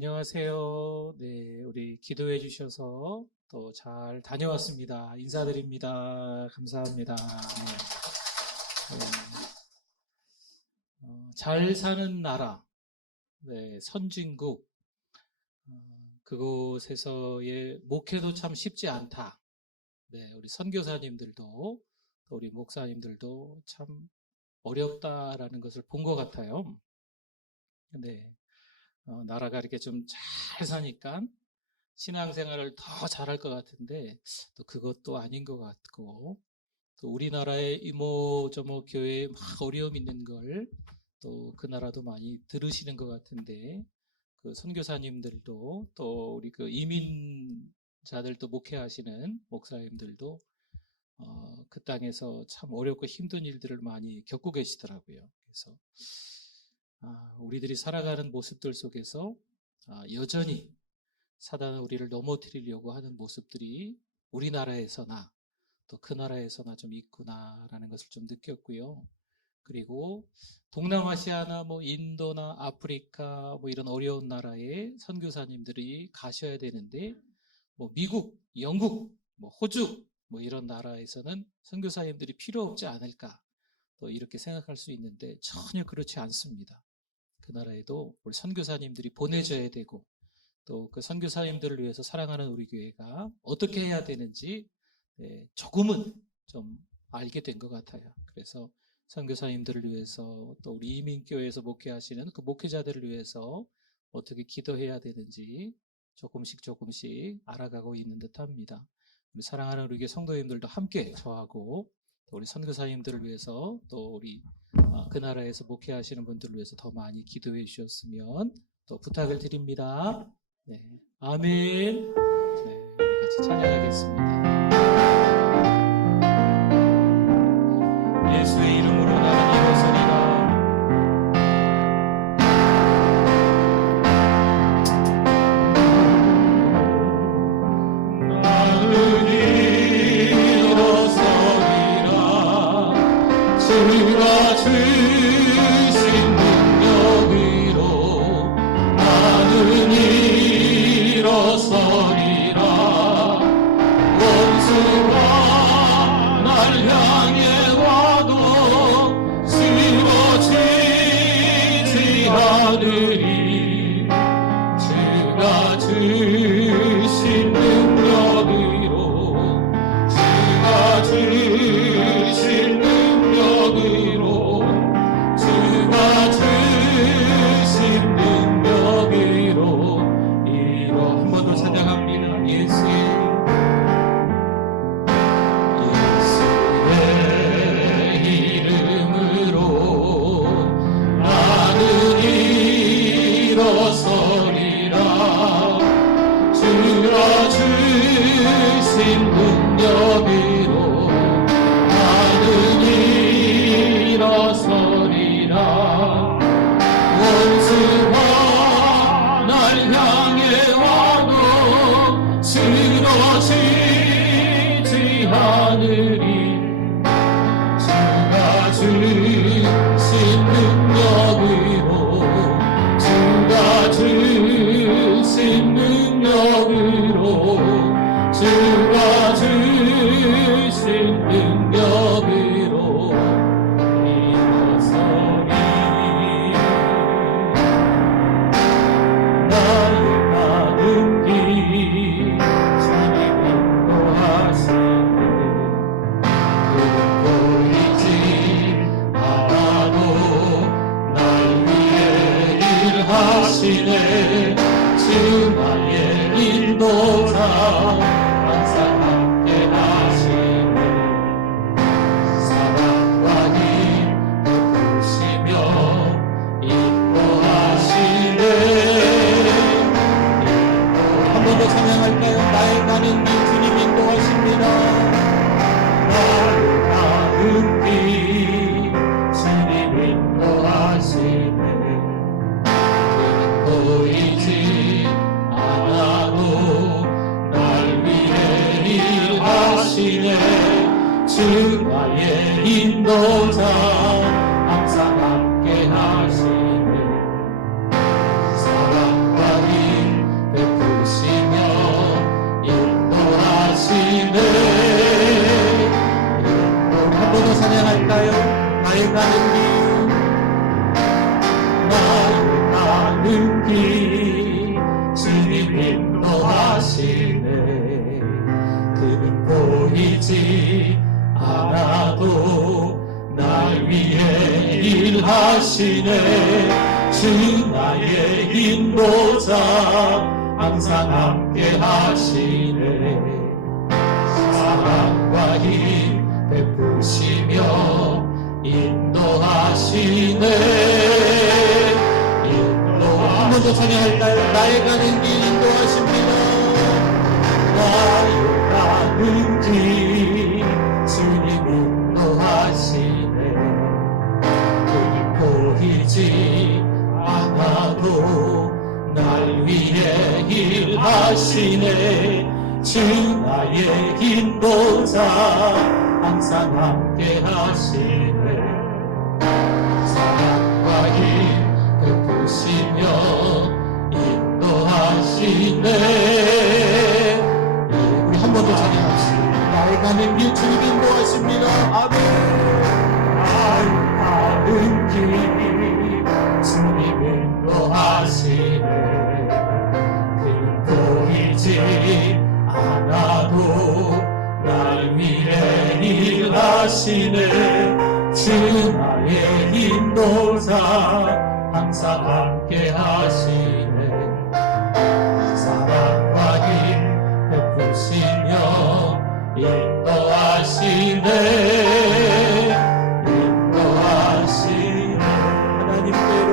안녕하세요. 네, 우리 기도해 주셔서 또 잘 다녀왔습니다. 인사드립니다. 감사합니다. 잘 사는 나라, 네, 선진국, 그곳에서의 목회도 참 쉽지 않다. 네, 우리 선교사님들도 또 우리 목사님들도 참 어렵다라는 것을 본 것 같아요. 네, 나라가 이렇게 좀 잘 사니까 신앙생활을 더 잘할 것 같은데 또 그것도 아닌 것 같고, 또 우리나라의 이모저모 교회에 막 어려움 있는 걸 또 그 나라도 많이 들으시는 것 같은데, 그 선교사님들도 또 우리 그 이민자들도 목회하시는 목사님들도 그 땅에서 참 어렵고 힘든 일들을 많이 겪고 계시더라고요. 그래서 우리들이 살아가는 모습들 속에서 여전히 사단은 우리를 넘어뜨리려고 하는 모습들이 우리나라에서나 또 그 나라에서나 좀 있구나라는 것을 좀 느꼈고요. 그리고 동남아시아나 뭐 인도나 아프리카 뭐 이런 어려운 나라에 선교사님들이 가셔야 되는데, 뭐 미국, 영국, 뭐 호주 뭐 이런 나라에서는 선교사님들이 필요 없지 않을까 또 이렇게 생각할 수 있는데 전혀 그렇지 않습니다. 그 나라에도 우리 선교사님들이 보내져야 되고, 또 그 선교사님들을 위해서 사랑하는 우리 교회가 어떻게 해야 되는지 조금은 좀 알게 된 것 같아요. 그래서 선교사님들을 위해서 또 우리 이민교회에서 목회하시는 그 목회자들을 위해서 어떻게 기도해야 되는지 조금씩 알아가고 있는 듯합니다. 우리 사랑하는 우리 교회 성도님들도 함께 저하고 또 우리 선교사님들을 위해서 또 우리 그 나라에서 목회하시는 분들을 위해서 더 많이 기도해 주셨으면 또 부탁을 드립니다. 네, 아멘. 네, 우리 같이 찬양하겠습니다. 예수의 이름으로 나는 일어서리라. 나는 일어서리라. 주가 주신 능력으로 나는 일어서리라. 원수가 날 향해 와도 쓰러지지 않으리. 주가 주신 능력으로, 주가 주신 능력으로, 주가 주신 능력으로 한 번 더 찬양합니다. 예수의 이름으로 나는 일어서리라. 주가 주신 능력으로 나는 일어서리라. 원수가 날 향해 와도 쓰러지지 않으리. 주가 주신 능력으로, 주가 주신 능력으로, 주가 주신 능력으로 일어서리. 나의 가는 길 주님 인도하시네. 보이지 않아도 날 위해 일하시네. 주 나의 인도자 항상 함께 하시네. 사랑과 힘 베푸시며 인도하시네. 한 번 더 찬양할까요? 나의 가는 길 주님 인도하십니다. 나의 가는 길 주님 인도하시네. 보이지 않아도 날 위해 일하시네. 주 나의 인도자 항상 함께 하시네. 사랑과 힘 찬양할까요? 나의 가는 길 주님 인도하시네. 그는 보이지 않아도 날 위해 일하시네. 주 나의 인도자 항상 함께 하시네. 사랑과 힘 베푸시며 인도하시네. 한 번 더 찬양할까요? 나의 가는 길 인도하십니다. 나의 가는 길 주님 인도하시네. 그는 보이지 않아도 날 위해 일하시네. 주 나의 인도자 항상 함께 하시네. 사랑과 힘 베푸시며 인도하시네. 우리 한 번 더 찬양합시다. 나의 가는 길 주님 인도하십니다. 아멘. 나의 가는 길 주님 인도하시네. 그는 보이지 않아도 날 위해 일하시네. 주 나의 인도자 항상 함께 하시네. 사랑과 힘 베푸시며 인도하시네. 인도하시네. 하나님께로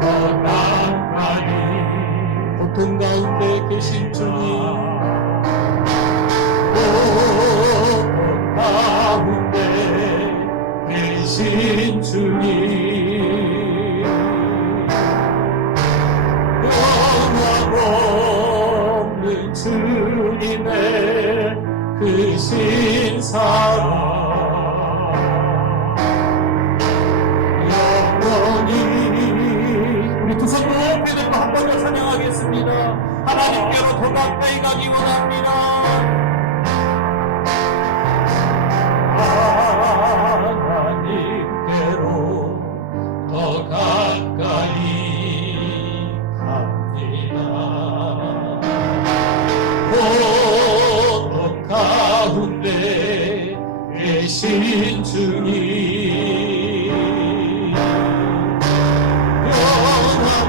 더 가까이 고통 가운데 계신 주님, 가운데 계신 주님, 변함없는 주님의 크신 사랑 영원히. 우리 두 손 높이 들고 한 번 더 찬양하겠습니다. 하나님께로 더 가까이 가기 원합니다. 하나님께로 더 가까이 갑니다. 고통 가운데 계신 주님,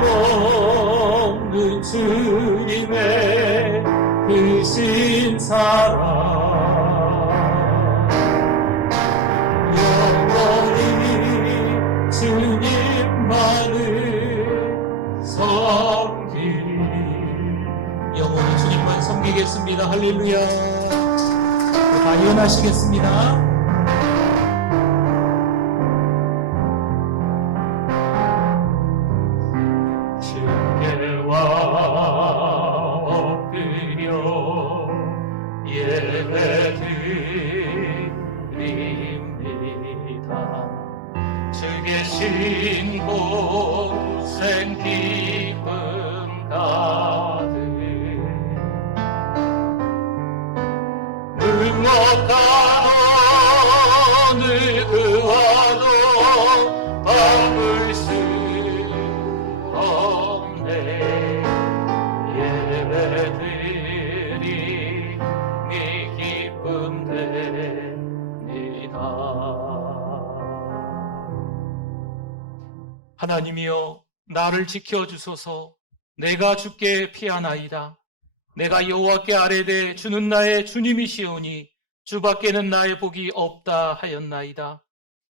변함없는 주님의 크신 사랑 주님만을 섬기리. 영원히 주님만 섬기겠습니다. 할렐루야. 다 일어나시겠습니다. 주께와 엎드려 예배드립니다. 주 계신 곳엔 기쁨 가득 능력한 어느 그와도 바꿀 수 없네. 예배드리니 기쁨 됩니다. 하나님이여, 나를 지켜주소서. 내가 주께 피하나이다. 내가 여호와께 아뢰되 주는 나의 주님이시오니 주밖에는 나의 복이 없다 하였나이다.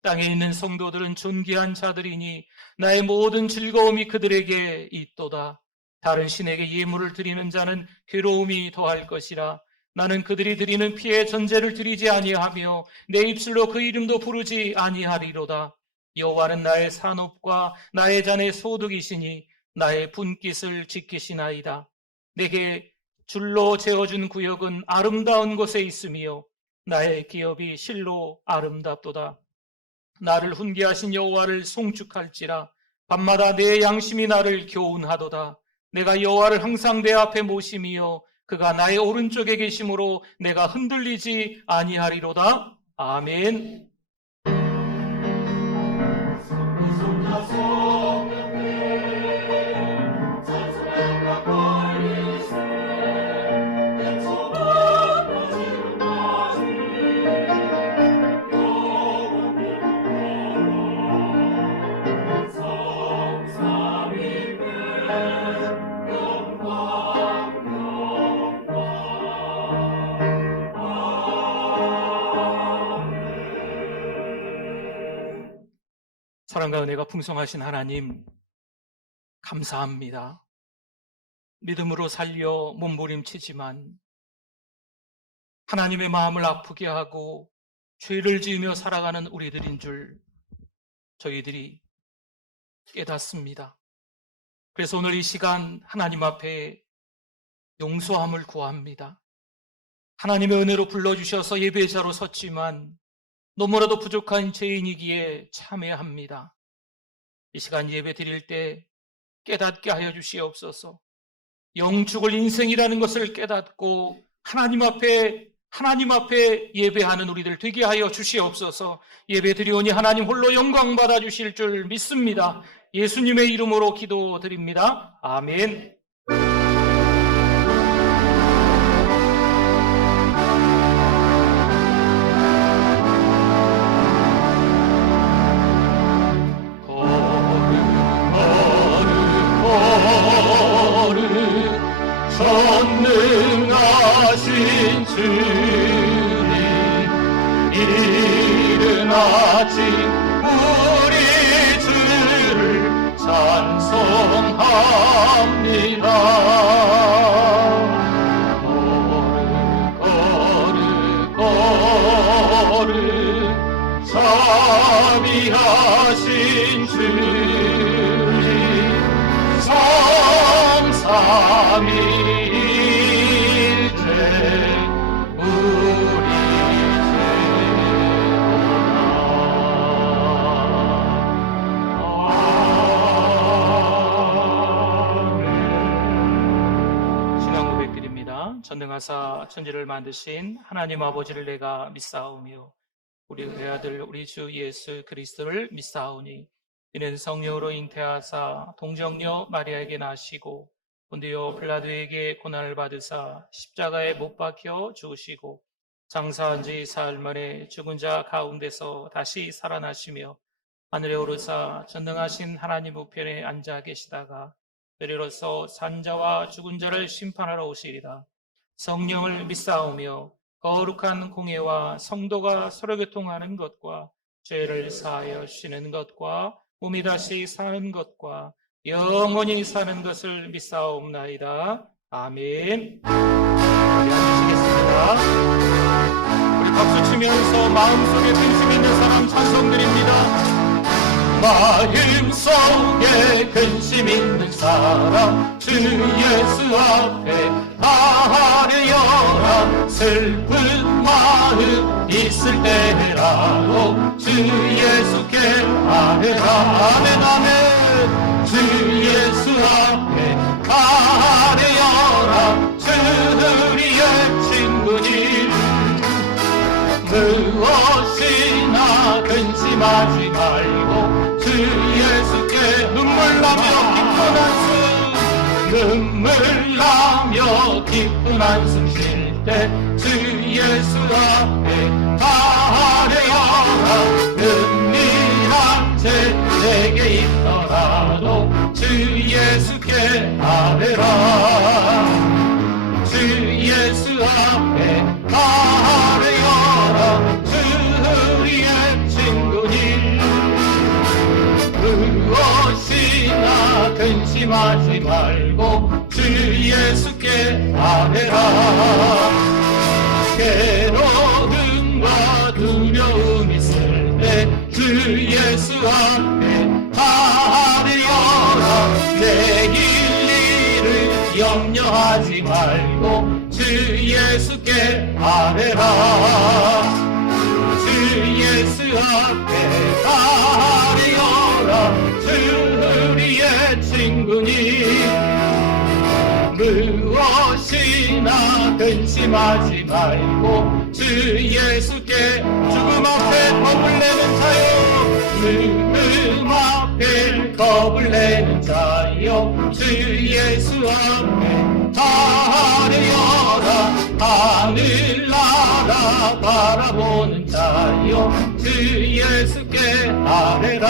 땅에 있는 성도들은 존귀한 자들이니 나의 모든 즐거움이 그들에게 있도다. 다른 신에게 예물을 드리는 자는 괴로움이 더할 것이라. 나는 그들이 드리는 피의 전제를 드리지 아니하며 내 입술로 그 이름도 부르지 아니하리로다. 여호와는 나의 산업과 나의 잔의 소득이시니 나의 분깃을 지키시나이다. 내게 줄로 재어준 구역은 아름다운 곳에 있으며 나의 기업이 실로 아름답도다. 나를 훈계하신 여호와를 송축할지라. 밤마다 내 양심이 나를 교훈하도다. 내가 여호와를 항상 내 앞에 모심이여 그가 나의 오른쪽에 계심으로 내가 흔들리지 아니하리로다. 아멘. 사랑과 은혜가 풍성하신 하나님, 감사합니다. 믿음으로 살려 몸부림치지만 하나님의 마음을 아프게 하고 죄를 지으며 살아가는 우리들인 줄 저희들이 깨닫습니다. 그래서 오늘 이 시간 하나님 앞에 용서함을 구합니다. 하나님의 은혜로 불러주셔서 예배자로 섰지만 너무나도 부족한 죄인이기에 참회합니다. 이 시간 예배 드릴 때 깨닫게 하여 주시옵소서. 영축을 인생이라는 것을 깨닫고 하나님 앞에 예배하는 우리들 되게 하여 주시옵소서. 예배 드리오니 하나님 홀로 영광 받아 주실 줄 믿습니다. 예수님의 이름으로 기도드립니다. 아멘. 전능하신 주님, 이른 아침 우리 주를 찬송합니다. 거룩 자비하신 주님, 삼삼일째 우리 신앙 고백드립니다. 전능하사 천지를 만드신 하나님 아버지를 내가 믿사오며 우리 외아들 우리 주 예수 그리스도를 믿사오니 이는 성령으로 잉태하사 동정녀 마리아에게 나시고 본디오 빌라도에게 고난을 받으사 십자가에 못 박혀 죽으시고 장사한 지 사흘 만에 죽은 자 가운데서 다시 살아나시며 하늘에 오르사 전능하신 하나님 우편에 앉아 계시다가 때리로서 산자와 죽은 자를 심판하러 오시리라. 성령을 믿사오며 거룩한 공예와 성도가 서로 교통하는 것과 죄를 사하여 쉬는 것과 몸이 다시 사는 것과 영원히 사는 것을 믿사옵나이다. 아멘. 앉으시겠습니다. 우리 박수 치면서 마음속에 근심 있는 사람 찬송드립니다. 마음속에 근심 있는 사람 주 예수 앞에 아뢰어라. 슬픈 마음 있을 때라도 주 예수께 아뢰라. 아멘 아멘. 주 예수 앞에 아뢰어라. 주 우리의 친구니 무엇이나 근심하지 말고 주 예수께 눈물 나며 기쁜 한숨 쉴 때 주 예수 앞에 아뢰어라. 은밀한 죄 내게 있더라도 주 예수께 아뢰라. 주 예수 앞에 아뢰어라. 주 우리의 친구니 무엇이나 근심하지 말고 주 예수께 아뢰라. 괴로움과 두려움 있을 때 주 예수 앞에 아뢰어라. 내일 일을 염려하지 말고 주 예수께 아뢰라. 주 예수 앞에 아뢰어라. 주 우리의 친구니 무엇이나 무엇이나 근심하지 말고 주 예수께 죽음 앞에 겁을 내는 자여 죽음 앞에 겁을 내는 자여 주 예수 앞에 아뢰어라 하늘나라 바라보는 자여 주 예수께 아뢰라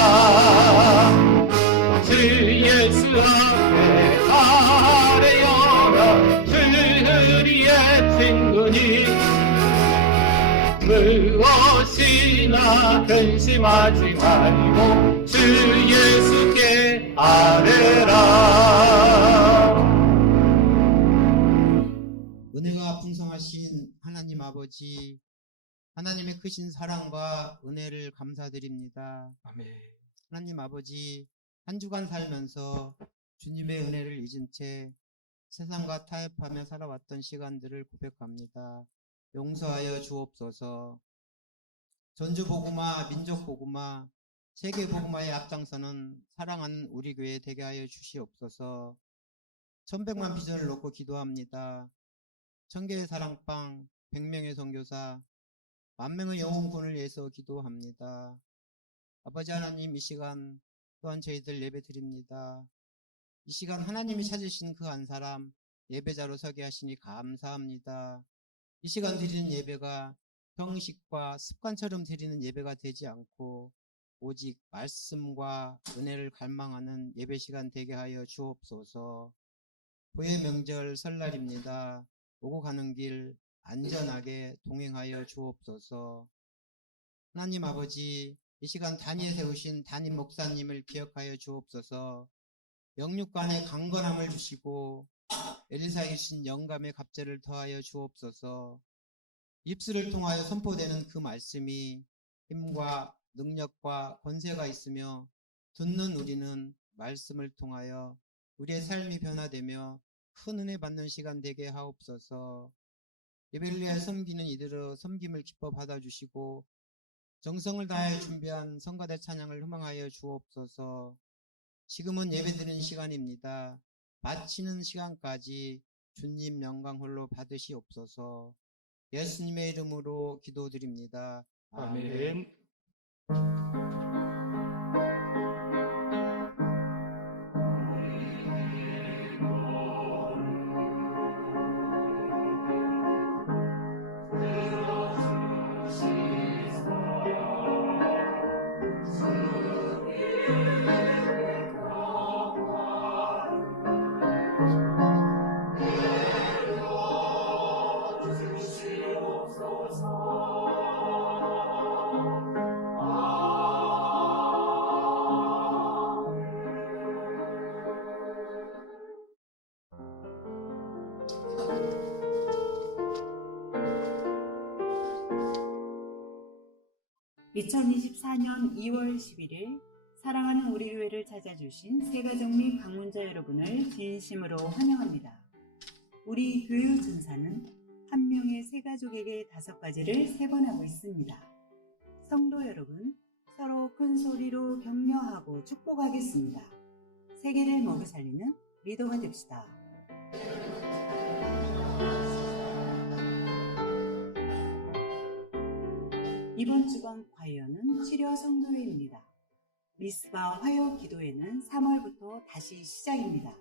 주 예수 앞에 아뢰어라 주 우리의 친구니 무엇이나 근심하지 말고 주 예수께 아뢰라. 은혜가 풍성하신 하나님 아버지, 하나님의 크신 사랑과 은혜를 감사드립니다. 아멘. 하나님 아버지, 한 주간 살면서 주님의 은혜를 잊은 채 세상과 타협하며 살아왔던 시간들을 고백합니다. 용서하여 주옵소서. 전주복음화, 민족복음화, 세계복음화의 앞장서는 사랑하는 우리 교회 되게 하여 주시옵소서. 1100만 비전을 놓고 기도합니다. 1000개의 사랑방, 100명의 선교사, 10,000명의 영혼군을 위해서 기도합니다. 아버지 하나님, 이 시간 또한 저희들 예배 드립니다. 이 시간 하나님이 찾으신 그 한 사람 예배자로 서게 하시니 감사합니다. 이 시간 드리는 예배가 형식과 습관처럼 드리는 예배가 되지 않고 오직 말씀과 은혜를 갈망하는 예배 시간 되게 하여 주옵소서. 부의 명절 설날입니다. 오고 가는 길 안전하게 동행하여 주옵소서. 하나님 아버지, 이 시간 단위에 세우신 담임 목사님을 기억하여 주옵소서. 영육간의 강건함을 주시고 엘리사에 주신 영감의 갑절을 더하여 주옵소서. 입술을 통하여 선포되는 그 말씀이 힘과 능력과 권세가 있으며 듣는 우리는 말씀을 통하여 우리의 삶이 변화되며 큰 은혜 받는 시간 되게 하옵소서. 예배를 위하여 섬기는 이들의 섬김을 기뻐 받아주시고 정성을 다하여 준비한 성가대 찬양을 희망하여 주옵소서. 지금은 예배드리는 시간입니다. 마치는 시간까지 주님 영광 홀로 받으시옵소서. 예수님의 이름으로 기도드립니다. 아멘. (2024년 2월 11일) 사랑하는 우리 교회를 찾아주신 새가족 및 방문자 여러분을 진심으로 환영합니다. 우리 교육 전사는 한 명의 새가족에게 5가지를 세번하고 있습니다. 성도 여러분, 서로 큰 소리로 격려하고 축복하겠습니다. 세계를 먹여 살리는 리더가 됩시다. 이번 주간 과요는 치료 성도회입니다. 미스바 화요 기도회는 3월부터 다시 시작입니다.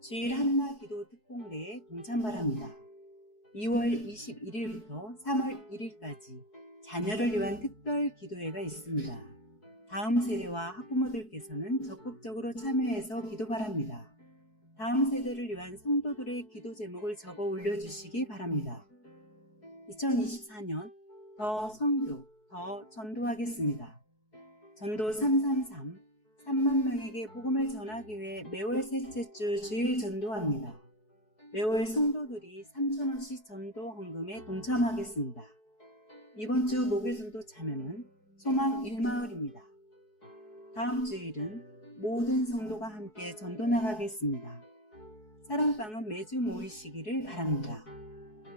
주일 한나 기도 특공대에 동참 바랍니다. 2월 21일부터 3월 1일까지 자녀를 위한 특별 기도회가 있습니다. 다음 세대와 학부모들께서는 적극적으로 참여해서 기도 바랍니다. 다음 세대를 위한 성도들의 기도 제목을 적어 올려주시기 바랍니다. 2024년 더 선교, 더 전도하겠습니다. 전도 333, 3만 명에게 복음을 전하기 위해 매월 셋째 주 주일 전도합니다. 매월 성도들이 3,000원씩 전도 헌금에 동참하겠습니다. 이번 주 목요 전도 참여는 소망 1마을입니다. 다음 주일은 모든 성도가 함께 전도 나가겠습니다. 사랑방은 매주 모이시기를 바랍니다.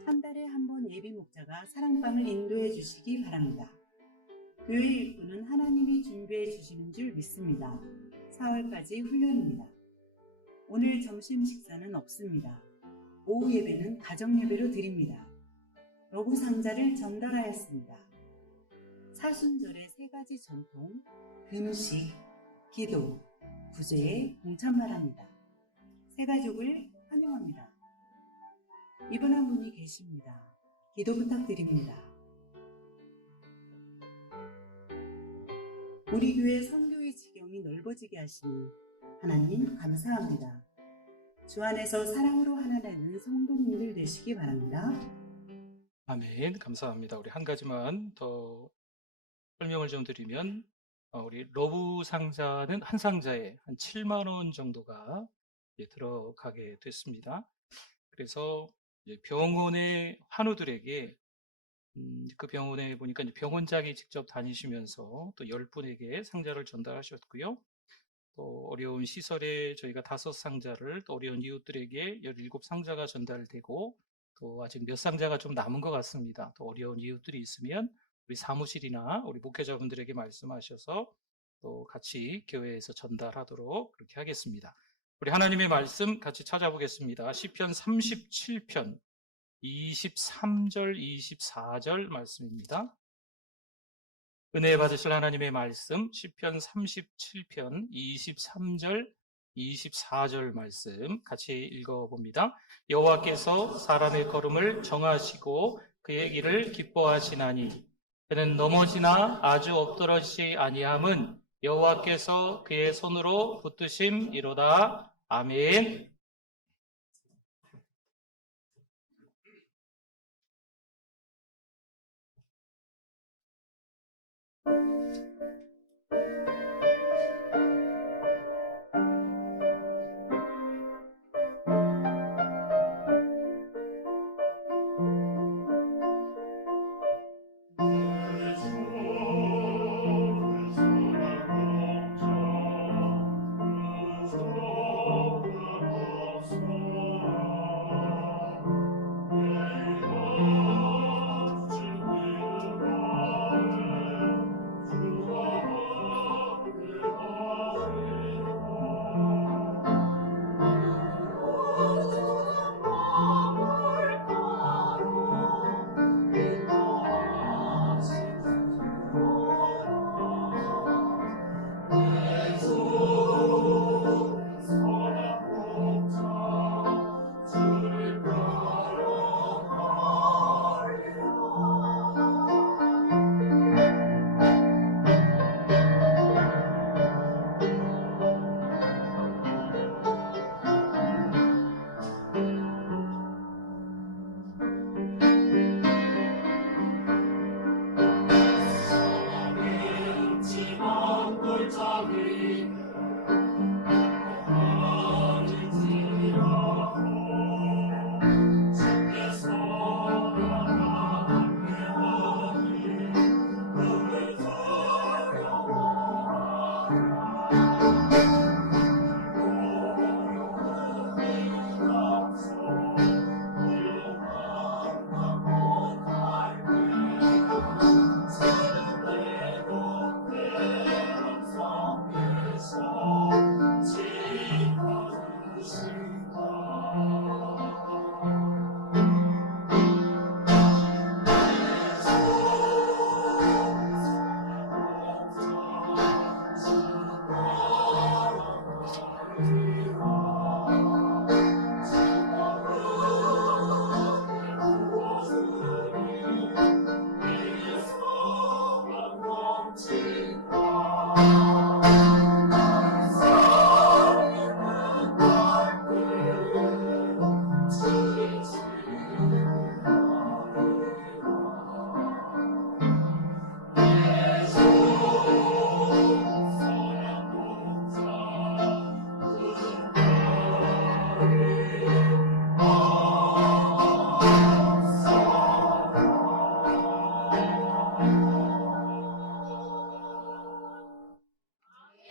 한 달에 한 번 예비 목자가 사랑방을 인도해 주시기 바랍니다. 교회 일꾼은 하나님이 준비해 주시는 줄 믿습니다. 4월까지 훈련입니다. 오늘 점심 식사는 없습니다. 오후 예배는 가정 예배로 드립니다. 러브 상자를 전달하였습니다. 사순절의 세 가지 전통, 금식, 기도, 구제에 동참 바랍니다. 새 가족을 환영합니다. 입원한 분이 계십니다. 기도 부탁드립니다. 우리 교회 선교의 지경이 넓어지게 하시니 하나님 감사합니다. 주 안에서 사랑으로 하나 되는 성도님들 되시기 바랍니다. 아멘. 감사합니다. 우리 한 가지만 더 설명을 좀 드리면, 우리 러브 상자는 한 상자에 한 7만 원 정도가 이제 들어가게 됐습니다. 그래서 이제 병원의 환우들에게 그 병원에 보니까 이제 병원장이 직접 다니시면서 또 10분에게 상자를 전달하셨고요. 또 어려운 시설에 저희가 5상자를, 또 어려운 이웃들에게 17상자가 전달되고, 또 아직 몇 상자가 좀 남은 것 같습니다. 또 어려운 이웃들이 있으면 우리 사무실이나 우리 목회자분들에게 말씀하셔서 또 같이 교회에서 전달하도록 그렇게 하겠습니다. 우리 하나님의 말씀 같이 찾아보겠습니다. 시편 37편 23절 24절 말씀입니다. 은혜 받으실 하나님의 말씀, 시편 37편 23절 24절 말씀 같이 읽어봅니다. 여호와께서 사람의 걸음을 정하시고 그의 길을 기뻐하시나니 그는 넘어지나 아주 엎드러지지 아니함은 여호와께서 그의 손으로 붙드심이로다. 아멘.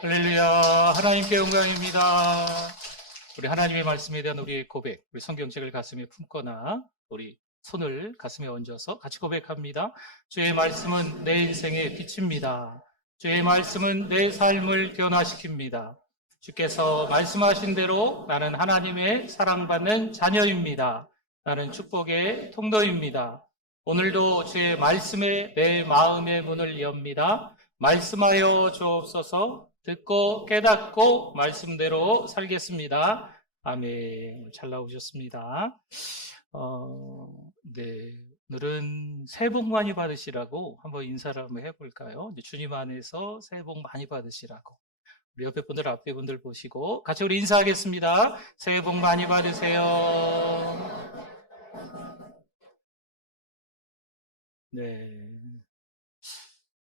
할렐루야. 하나님께 영광입니다. 우리 하나님의 말씀에 대한 우리의 고백, 우리 성경책을 가슴에 품거나 우리 손을 가슴에 얹어서 같이 고백합니다. 주의 말씀은 내 인생의 빛입니다. 주의 말씀은 내 삶을 변화시킵니다. 주께서 말씀하신 대로 나는 하나님의 사랑받는 자녀입니다. 나는 축복의 통로입니다. 오늘도 주의 말씀에 내 마음의 문을 엽니다. 말씀하여 주옵소서. 듣고 깨닫고 말씀대로 살겠습니다. 아멘. 잘 나오셨습니다. 네. 오늘은 새해 복 많이 받으시라고 한번 인사를 한번 해볼까요? 주님 안에서 새해 복 많이 받으시라고. 우리 옆에 분들, 앞에 분들 보시고 같이 우리 인사하겠습니다. 새해 복 많이 받으세요. 네.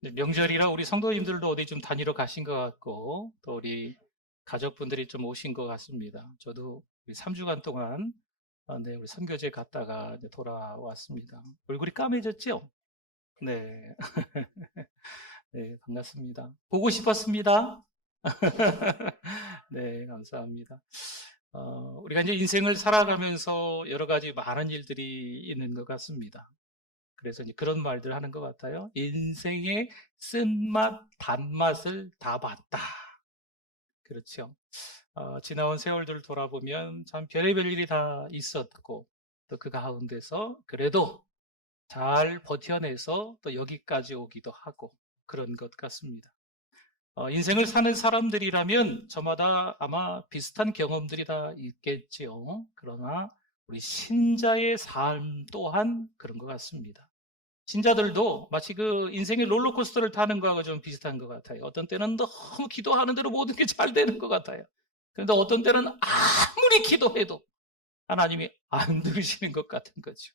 명절이라 우리 성도님들도 어디 좀 다니러 가신 것 같고, 또 우리 가족분들이 좀 오신 것 같습니다. 저도 우리 3주간 동안 네, 우리 선교제 갔다가 이제 돌아왔습니다. 얼굴이 까매졌죠? 네. 네, 반갑습니다. 보고 싶었습니다. 네, 감사합니다. 우리가 이제 인생을 살아가면서 여러 가지 많은 일들이 있는 것 같습니다. 그래서 이제 그런 말들 하는 것 같아요. 인생의 쓴맛, 단맛을 다 봤다. 그렇죠. 지나온 세월들을 돌아보면 참 별의별 일이 다 있었고, 또 그 가운데서 그래도 잘 버텨내서 또 여기까지 오기도 하고 그런 것 같습니다. 인생을 사는 사람들이라면 저마다 아마 비슷한 경험들이 다 있겠지요. 그러나 우리 신자의 삶 또한 그런 것 같습니다. 신자들도 마치 그 인생의 롤러코스터를 타는 거하고 좀 비슷한 것 같아요. 어떤 때는 너무 기도하는 대로 모든 게 잘 되는 것 같아요. 그런데 어떤 때는 아무리 기도해도 하나님이 안 들으시는 것 같은 거죠.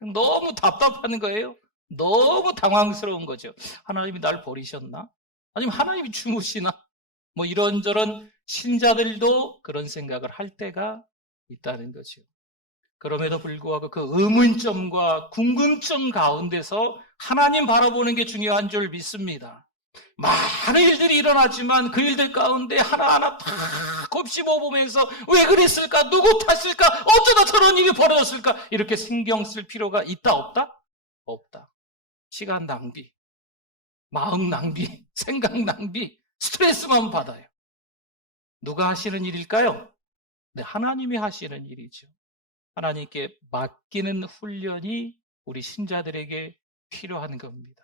너무 답답한 거예요. 너무 당황스러운 거죠. 하나님이 날 버리셨나? 아니면 하나님이 주무시나? 뭐 이런저런 신자들도 그런 생각을 할 때가 있다는 거죠. 그럼에도 불구하고 그 의문점과 궁금증 가운데서 하나님 바라보는 게 중요한 줄 믿습니다. 많은 일들이 일어나지만 그 일들 가운데 하나하나 다 곱씹어보면서 왜 그랬을까? 누구 탓일까? 어쩌다 저런 일이 벌어졌을까? 이렇게 신경 쓸 필요가 있다 없다? 없다. 시간 낭비, 마음 낭비, 생각 낭비, 스트레스만 받아요. 누가 하시는 일일까요? 네, 하나님이 하시는 일이죠. 하나님께 맡기는 훈련이 우리 신자들에게 필요한 겁니다.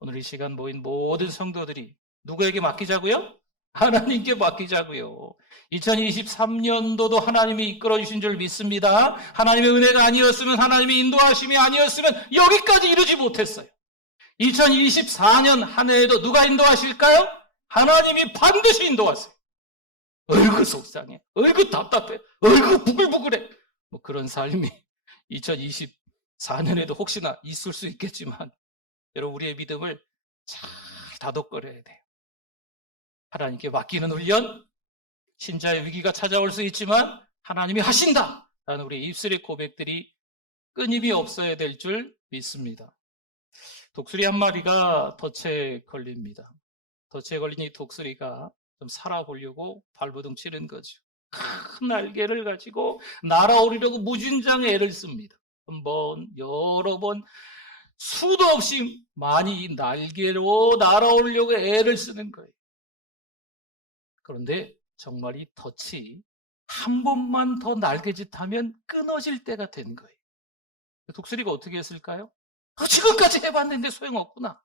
오늘 이 시간 모인 모든 성도들이 누구에게 맡기자고요? 하나님께 맡기자고요. 2023년도도 하나님이 이끌어 주신 줄 믿습니다. 하나님의 은혜가 아니었으면, 하나님의 인도하심이 아니었으면 여기까지 이르지 못했어요. 2024년 한 해에도 누가 인도하실까요? 하나님이 반드시 인도하세요. 얼굴 속상해, 얼굴 답답해, 얼굴 부글부글해. 뭐 그런 삶이 2024년에도 혹시나 있을 수 있겠지만, 여러분 우리의 믿음을 잘 다독거려야 돼요. 하나님께 맡기는 훈련, 신자의 위기가 찾아올 수 있지만 하나님이 하신다 라는 우리 입술의 고백들이 끊임이 없어야 될 줄 믿습니다. 독수리 한 마리가 덫에 걸립니다. 덫에 걸린 이 독수리가 좀 살아보려고 발버둥 치는 거죠. 큰 날개를 가지고 날아오르려고 무진장의 애를 씁니다. 한 번, 여러 번, 수도 없이 많이 날개로 날아오르려고 애를 쓰는 거예요. 그런데 정말 이 덫이 한 번만 더 날개짓하면 끊어질 때가 된 거예요. 독수리가 어떻게 했을까요? 지금까지 해봤는데 소용없구나.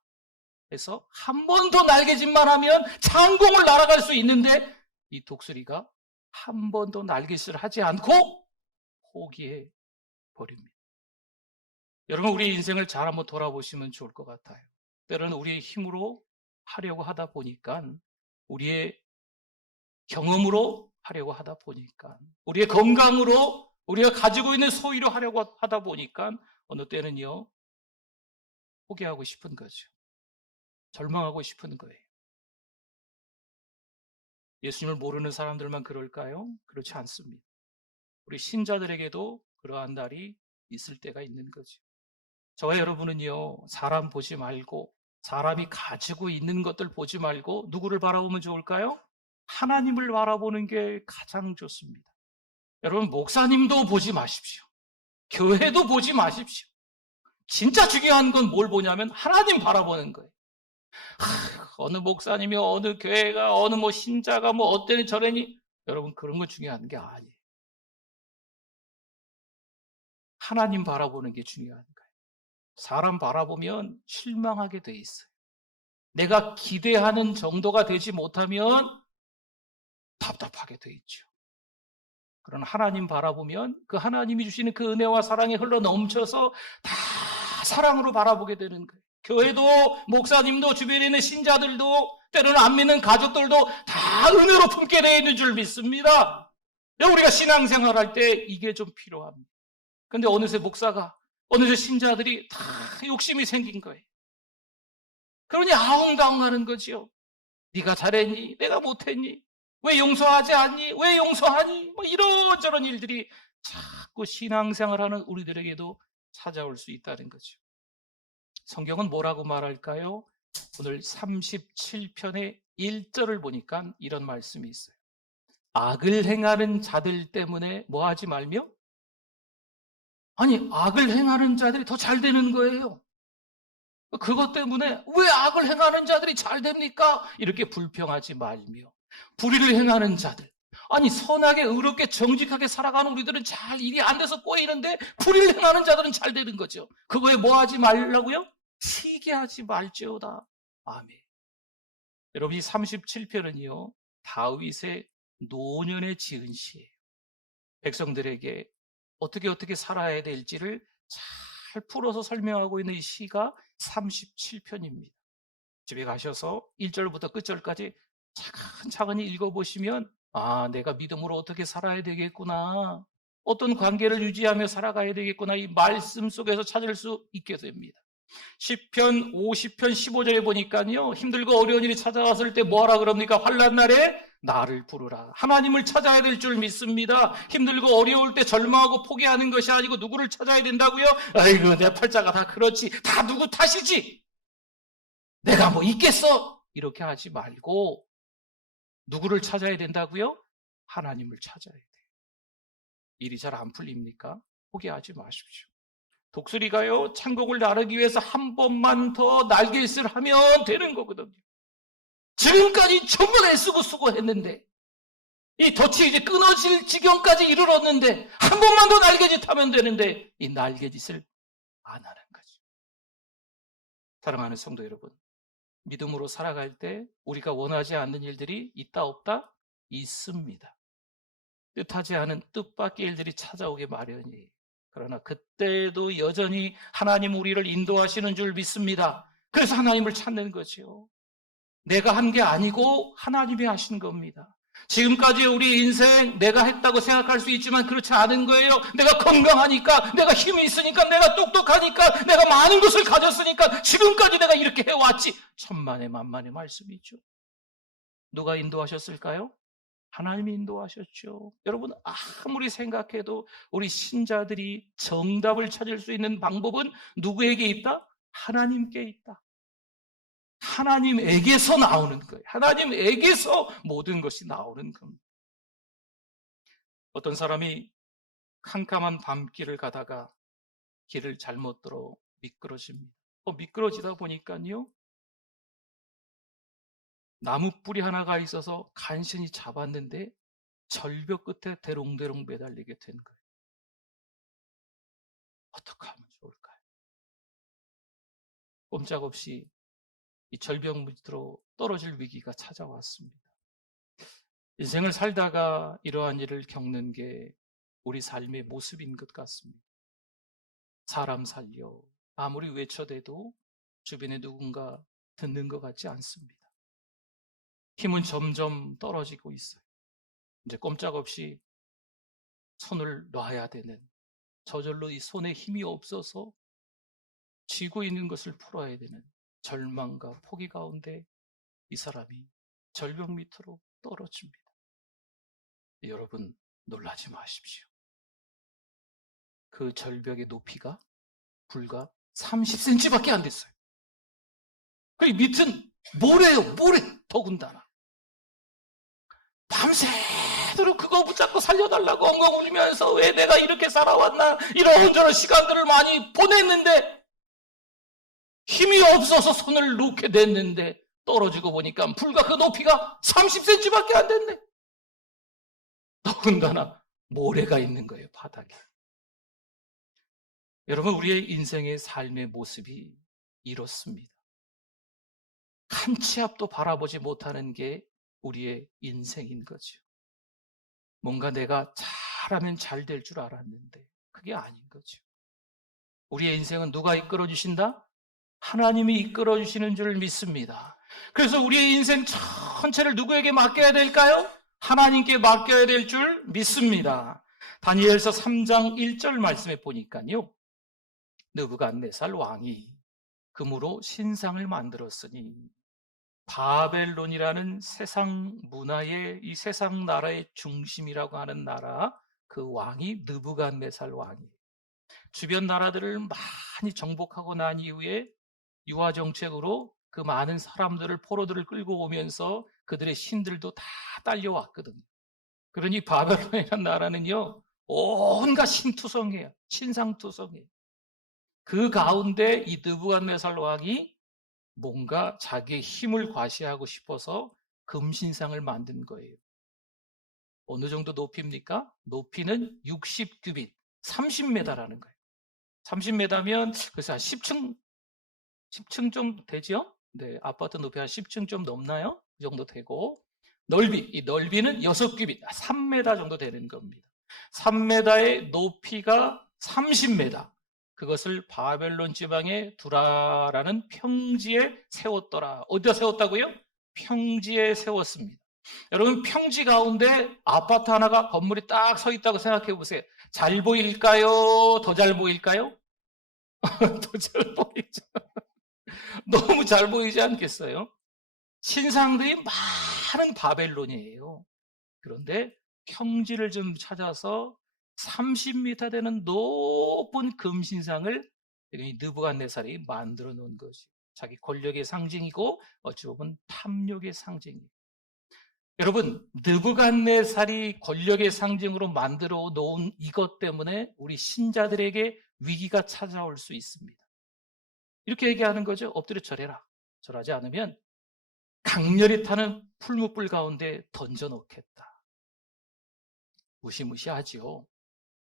그래서 한 번 더 날개짓만 하면 창공을 날아갈 수 있는데, 이 독수리가 한 번도 날개짓을 하지 않고 포기해 버립니다. 여러분, 우리 인생을 잘 한번 돌아보시면 좋을 것 같아요. 때로는 우리의 힘으로 하려고 하다 보니까, 우리의 경험으로 하려고 하다 보니까, 우리의 건강으로, 우리가 가지고 있는 소유로 하려고 하다 보니까 어느 때는요, 포기하고 싶은 거죠. 절망하고 싶은 거예요. 예수님을 모르는 사람들만 그럴까요? 그렇지 않습니다. 우리 신자들에게도 그러한 날이 있을 때가 있는 거죠. 저와 여러분은요, 사람 보지 말고, 사람이 가지고 있는 것들 보지 말고 누구를 바라보면 좋을까요? 하나님을 바라보는 게 가장 좋습니다. 여러분, 목사님도 보지 마십시오. 교회도 보지 마십시오. 진짜 중요한 건 뭘 보냐면 하나님 바라보는 거예요. 어느 목사님이, 어느 교회가, 어느 뭐 신자가 뭐 어때니 저래니. 여러분, 그런 거 중요한 게 아니에요. 하나님 바라보는 게 중요한 거예요. 사람 바라보면 실망하게 돼 있어요. 내가 기대하는 정도가 되지 못하면 답답하게 돼 있죠. 그러나 하나님 바라보면 그 하나님이 주시는 그 은혜와 사랑이 흘러 넘쳐서 다 사랑으로 바라보게 되는 거예요. 교회도, 목사님도, 주변에 있는 신자들도, 때로는 안 믿는 가족들도 다 은혜로 품게 되어 있는 줄 믿습니다. 우리가 신앙생활할 때 이게 좀 필요합니다. 근데 어느새 목사가, 어느새 신자들이 다 욕심이 생긴 거예요. 그러니 아웅다웅하는 거지요. 네가 잘했니? 내가 못했니? 왜 용서하지 않니? 왜 용서하니? 뭐 이런저런 일들이 자꾸 신앙생활하는 우리들에게도 찾아올 수 있다는 거죠. 성경은 뭐라고 말할까요? 오늘 37편의 1절을 보니까 이런 말씀이 있어요. 악을 행하는 자들 때문에 뭐 하지 말며? 아니, 악을 행하는 자들이 더 잘 되는 거예요. 그것 때문에 왜 악을 행하는 자들이 잘 됩니까? 이렇게 불평하지 말며, 불의를 행하는 자들, 아니 선하게 의롭게 정직하게 살아가는 우리들은 잘 일이 안 돼서 꼬이는데 불의를 행하는 자들은 잘 되는 거죠. 그거에 뭐 하지 말라고요? 시기하지 말지어다. 아멘. 여러분, 이 37편은요 다윗의 노년에 지은 시예요. 백성들에게 어떻게 살아야 될지를 잘 풀어서 설명하고 있는 이 시가 37편입니다. 집에 가셔서 1절부터 끝절까지 차근차근히 읽어보시면 내가 믿음으로 어떻게 살아야 되겠구나, 어떤 관계를 유지하며 살아가야 되겠구나, 이 말씀 속에서 찾을 수 있게 됩니다. 10편, 50편, 15절에 보니까요 힘들고 어려운 일이 찾아왔을 때 뭐하라 그럽니까? 환난 날에 나를 부르라. 하나님을 찾아야 될 줄 믿습니다. 힘들고 어려울 때 절망하고 포기하는 것이 아니고 누구를 찾아야 된다고요? 아이고 내 팔자가 다 그렇지, 다 누구 탓이지, 내가 뭐 있겠어, 이렇게 하지 말고 누구를 찾아야 된다고요? 하나님을 찾아야 돼요. 일이 잘 안 풀립니까? 포기하지 마십시오. 독수리가요 창곡을 나르기 위해서 한 번만 더 날갯짓을 하면 되는 거거든요. 지금까지 전부 애쓰고 수고했는데 이 덫이 이제 끊어질 지경까지 이르렀는데 한 번만 더 날갯짓 하면 되는데 이 날갯짓을 안 하는 거죠. 사랑하는 성도 여러분, 믿음으로 살아갈 때 우리가 원하지 않는 일들이 있다 없다? 있습니다. 뜻하지 않은 뜻밖의 일들이 찾아오게 마련이에요. 그러나 그때도 여전히 하나님 우리를 인도하시는 줄 믿습니다. 그래서 하나님을 찾는 거죠. 내가 한 게 아니고 하나님이 하신 겁니다. 지금까지 우리 인생 내가 했다고 생각할 수 있지만 그렇지 않은 거예요. 내가 건강하니까, 내가 힘이 있으니까, 내가 똑똑하니까, 내가 많은 것을 가졌으니까 지금까지 내가 이렇게 해왔지. 천만의 만만의 말씀이죠. 누가 인도하셨을까요? 하나님이 인도하셨죠. 여러분, 아무리 생각해도 우리 신자들이 정답을 찾을 수 있는 방법은 누구에게 있다? 하나님께 있다. 하나님에게서 나오는 거예요. 하나님에게서 모든 것이 나오는 겁니다. 어떤 사람이 캄캄한 밤길을 가다가 길을 잘못 들어 미끄러집니다. 미끄러지다 보니까요 나무 뿌리 하나가 있어서 간신히 잡았는데 절벽 끝에 대롱대롱 매달리게 된 거예요. 어떻게 하면 좋을까요? 꼼짝없이 이 절벽 밑으로 떨어질 위기가 찾아왔습니다. 인생을 살다가 이러한 일을 겪는 게 우리 삶의 모습인 것 같습니다. 사람 살려 아무리 외쳐대도 주변에 누군가 듣는 것 같지 않습니다. 힘은 점점 떨어지고 있어요. 이제 꼼짝없이 손을 놔야 되는, 저절로 이 손에 힘이 없어서 쥐고 있는 것을 풀어야 되는 절망과 포기 가운데 이 사람이 절벽 밑으로 떨어집니다. 여러분, 놀라지 마십시오. 그 절벽의 높이가 불과 30cm밖에 안 됐어요. 그 밑은 모래예요, 모래. 더군다나 밤새도록 그거 붙잡고 살려달라고 엉엉 울면서 왜 내가 이렇게 살아왔나, 이런저런 시간들을 많이 보냈는데 힘이 없어서 손을 놓게 됐는데 떨어지고 보니까 불과 그 높이가 30cm밖에 안 됐네. 더군다나 모래가 있는 거예요, 바닥에. 여러분, 우리의 인생의 삶의 모습이 이렇습니다. 한 치 앞도 바라보지 못하는 게 우리의 인생인 거죠. 뭔가 내가 잘하면 잘 될 줄 알았는데 그게 아닌 거죠. 우리의 인생은 누가 이끌어 주신다? 하나님이 이끌어 주시는 줄 믿습니다. 그래서 우리의 인생 전체를 누구에게 맡겨야 될까요? 하나님께 맡겨야 될 줄 믿습니다. 다니엘서 3장 1절 말씀에 보니까요, 느부갓네살 왕이 금으로 신상을 만들었으니 바벨론이라는 세상 문화의, 이 세상 나라의 중심이라고 하는 나라, 그 왕이 느부갓네살 왕이에요. 주변 나라들을 많이 정복하고 난 이후에 유화 정책으로 그 많은 사람들을, 포로들을 끌고 오면서 그들의 신들도 다 딸려왔거든요. 그러니 바벨론이라는 나라는요, 온갖 신투성이에요. 신상투성이에요. 그 가운데 이 느부갓네살 왕이 뭔가 자기의 힘을 과시하고 싶어서 금신상을 만든 거예요. 어느 정도 높이입니까? 높이는 60규빗, 30m라는 거예요. 30m면 그래서 한 10층 좀 되죠? 네, 아파트 높이 한 10층 좀 넘나요? 그 정도 되고, 이 넓이는 6규빗, 3m 정도 되는 겁니다. 3m의 높이가 30m. 그것을 바벨론 지방의 두라라는 평지에 세웠더라. 어디다 세웠다고요? 평지에 세웠습니다. 여러분, 평지 가운데 아파트 하나가, 건물이 딱 서 있다고 생각해 보세요. 잘 보일까요? 더 잘 보일까요? 더 잘 보이죠. 너무 잘 보이지 않겠어요? 신상들이 많은 바벨론이에요. 그런데 평지를 좀 찾아서 30m 되는 높은 금신상을 느부갓네살이 만들어 놓은 것이 자기 권력의 상징이고 어찌 보면 탐욕의 상징이에요. 여러분, 느부갓네살이 권력의 상징으로 만들어 놓은 이것 때문에 우리 신자들에게 위기가 찾아올 수 있습니다. 이렇게 얘기하는 거죠. 엎드려 절해라. 절하지 않으면 강렬히 타는 풀무불 가운데 던져 놓겠다. 무시무시하지요.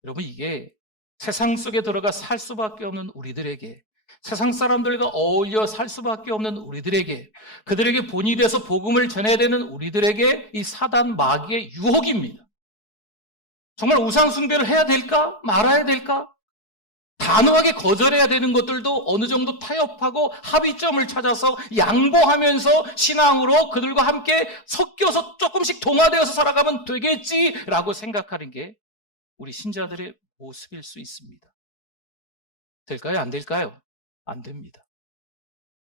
여러분, 이게 세상 속에 들어가 살 수밖에 없는 우리들에게, 세상 사람들과 어울려 살 수밖에 없는 우리들에게, 그들에게 본이 돼서 복음을 전해야 되는 우리들에게 이 사단 마귀의 유혹입니다. 정말 우상 숭배를 해야 될까? 말아야 될까? 단호하게 거절해야 되는 것들도 어느 정도 타협하고 합의점을 찾아서 양보하면서 신앙으로 그들과 함께 섞여서 조금씩 동화되어서 살아가면 되겠지라고 생각하는 게 우리 신자들의 모습일 수 있습니다. 될까요? 안 될까요? 안 됩니다.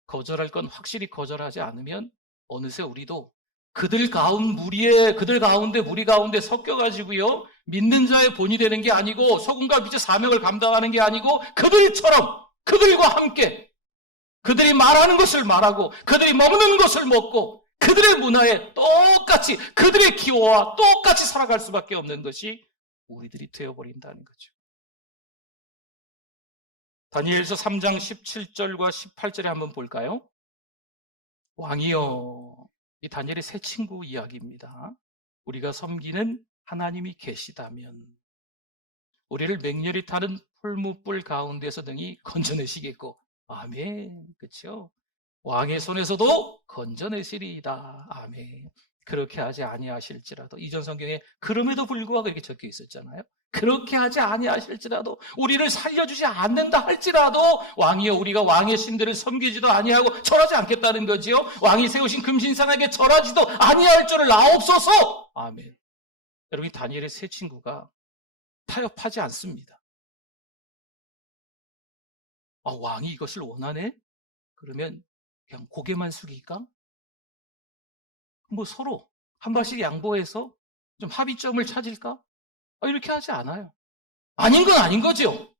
거절할 건 확실히 거절하지 않으면 어느새 우리도 그들 가운데 무리 가운데 섞여가지고요, 믿는 자의 본이 되는 게 아니고 소금과 빛의 사명을 감당하는 게 아니고 그들처럼, 그들과 함께 그들이 말하는 것을 말하고 그들이 먹는 것을 먹고 그들의 문화에 똑같이, 그들의 기호와 똑같이 살아갈 수밖에 없는 것이 우리들이 되어버린다는 거죠. 다니엘서 3장 17절과 18절에 한번 볼까요? 왕이여, 이 다니엘의 새 친구 이야기입니다. 우리가 섬기는 하나님이 계시다면 우리를 맹렬히 타는 풀무불 가운데서 등이 건져내시겠고, 아멘. 그렇죠? 왕의 손에서도 건져내시리이다. 아멘. 그렇게 하지 아니하실지라도, 이전 성경에 그럼에도 불구하고 이렇게 적혀 있었잖아요. 그렇게 하지 아니하실지라도, 우리를 살려주지 않는다 할지라도 왕이여, 우리가 왕의 신들을 섬기지도 아니하고 절하지 않겠다는 거지요. 왕이 세우신 금신상에게 절하지도 아니할 줄을 아옵소서. 아멘. 여러분, 다니엘의 세 친구가 타협하지 않습니다. 왕이 이것을 원하네? 그러면 그냥 고개만 숙일까? 뭐 서로 한 발씩 양보해서 좀 합의점을 찾을까? 이렇게 하지 않아요. 아닌 건 아닌 거죠.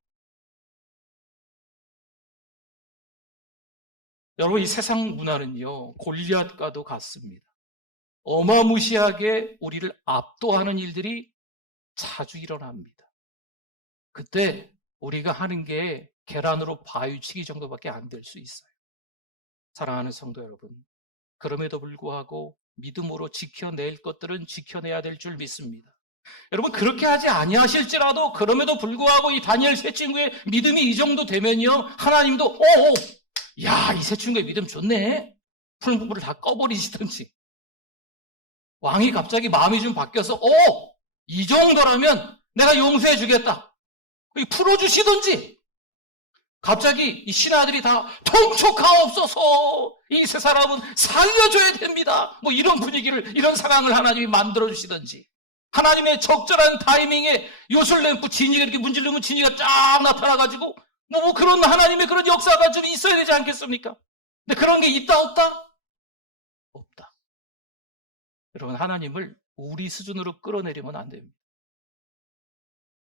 여러분, 이 세상 문화는요, 골리앗과도 같습니다. 어마무시하게 우리를 압도하는 일들이 자주 일어납니다. 그때 우리가 하는 게 계란으로 바위치기 정도밖에 안 될 수 있어요. 사랑하는 성도 여러분, 그럼에도 불구하고 믿음으로 지켜낼 것들은 지켜내야 될 줄 믿습니다. 여러분, 그렇게 하지 아니하실지라도 그럼에도 불구하고 이 다니엘 세 친구의 믿음이 이 정도 되면요, 하나님도 야, 이 세 친구의 믿음 좋네. 푸른 부부를 다 꺼버리시든지, 왕이 갑자기 마음이 좀 바뀌어서 이 정도라면 내가 용서해 주겠다, 풀어주시든지, 갑자기 이 신하들이 다 통촉하옵소서, 이 세 사람은 살려줘야 됩니다, 뭐 이런 분위기를, 이런 상황을 하나님이 만들어 주시든지, 하나님의 적절한 타이밍에 요술램프 진이가 이렇게 문지르면 진이가 쫙 나타나가지고 뭐 그런 하나님의 그런 역사가 좀 있어야 되지 않겠습니까? 근데 그런 게 있다 없다? 없다. 여러분, 하나님을 우리 수준으로 끌어내리면 안 됩니다.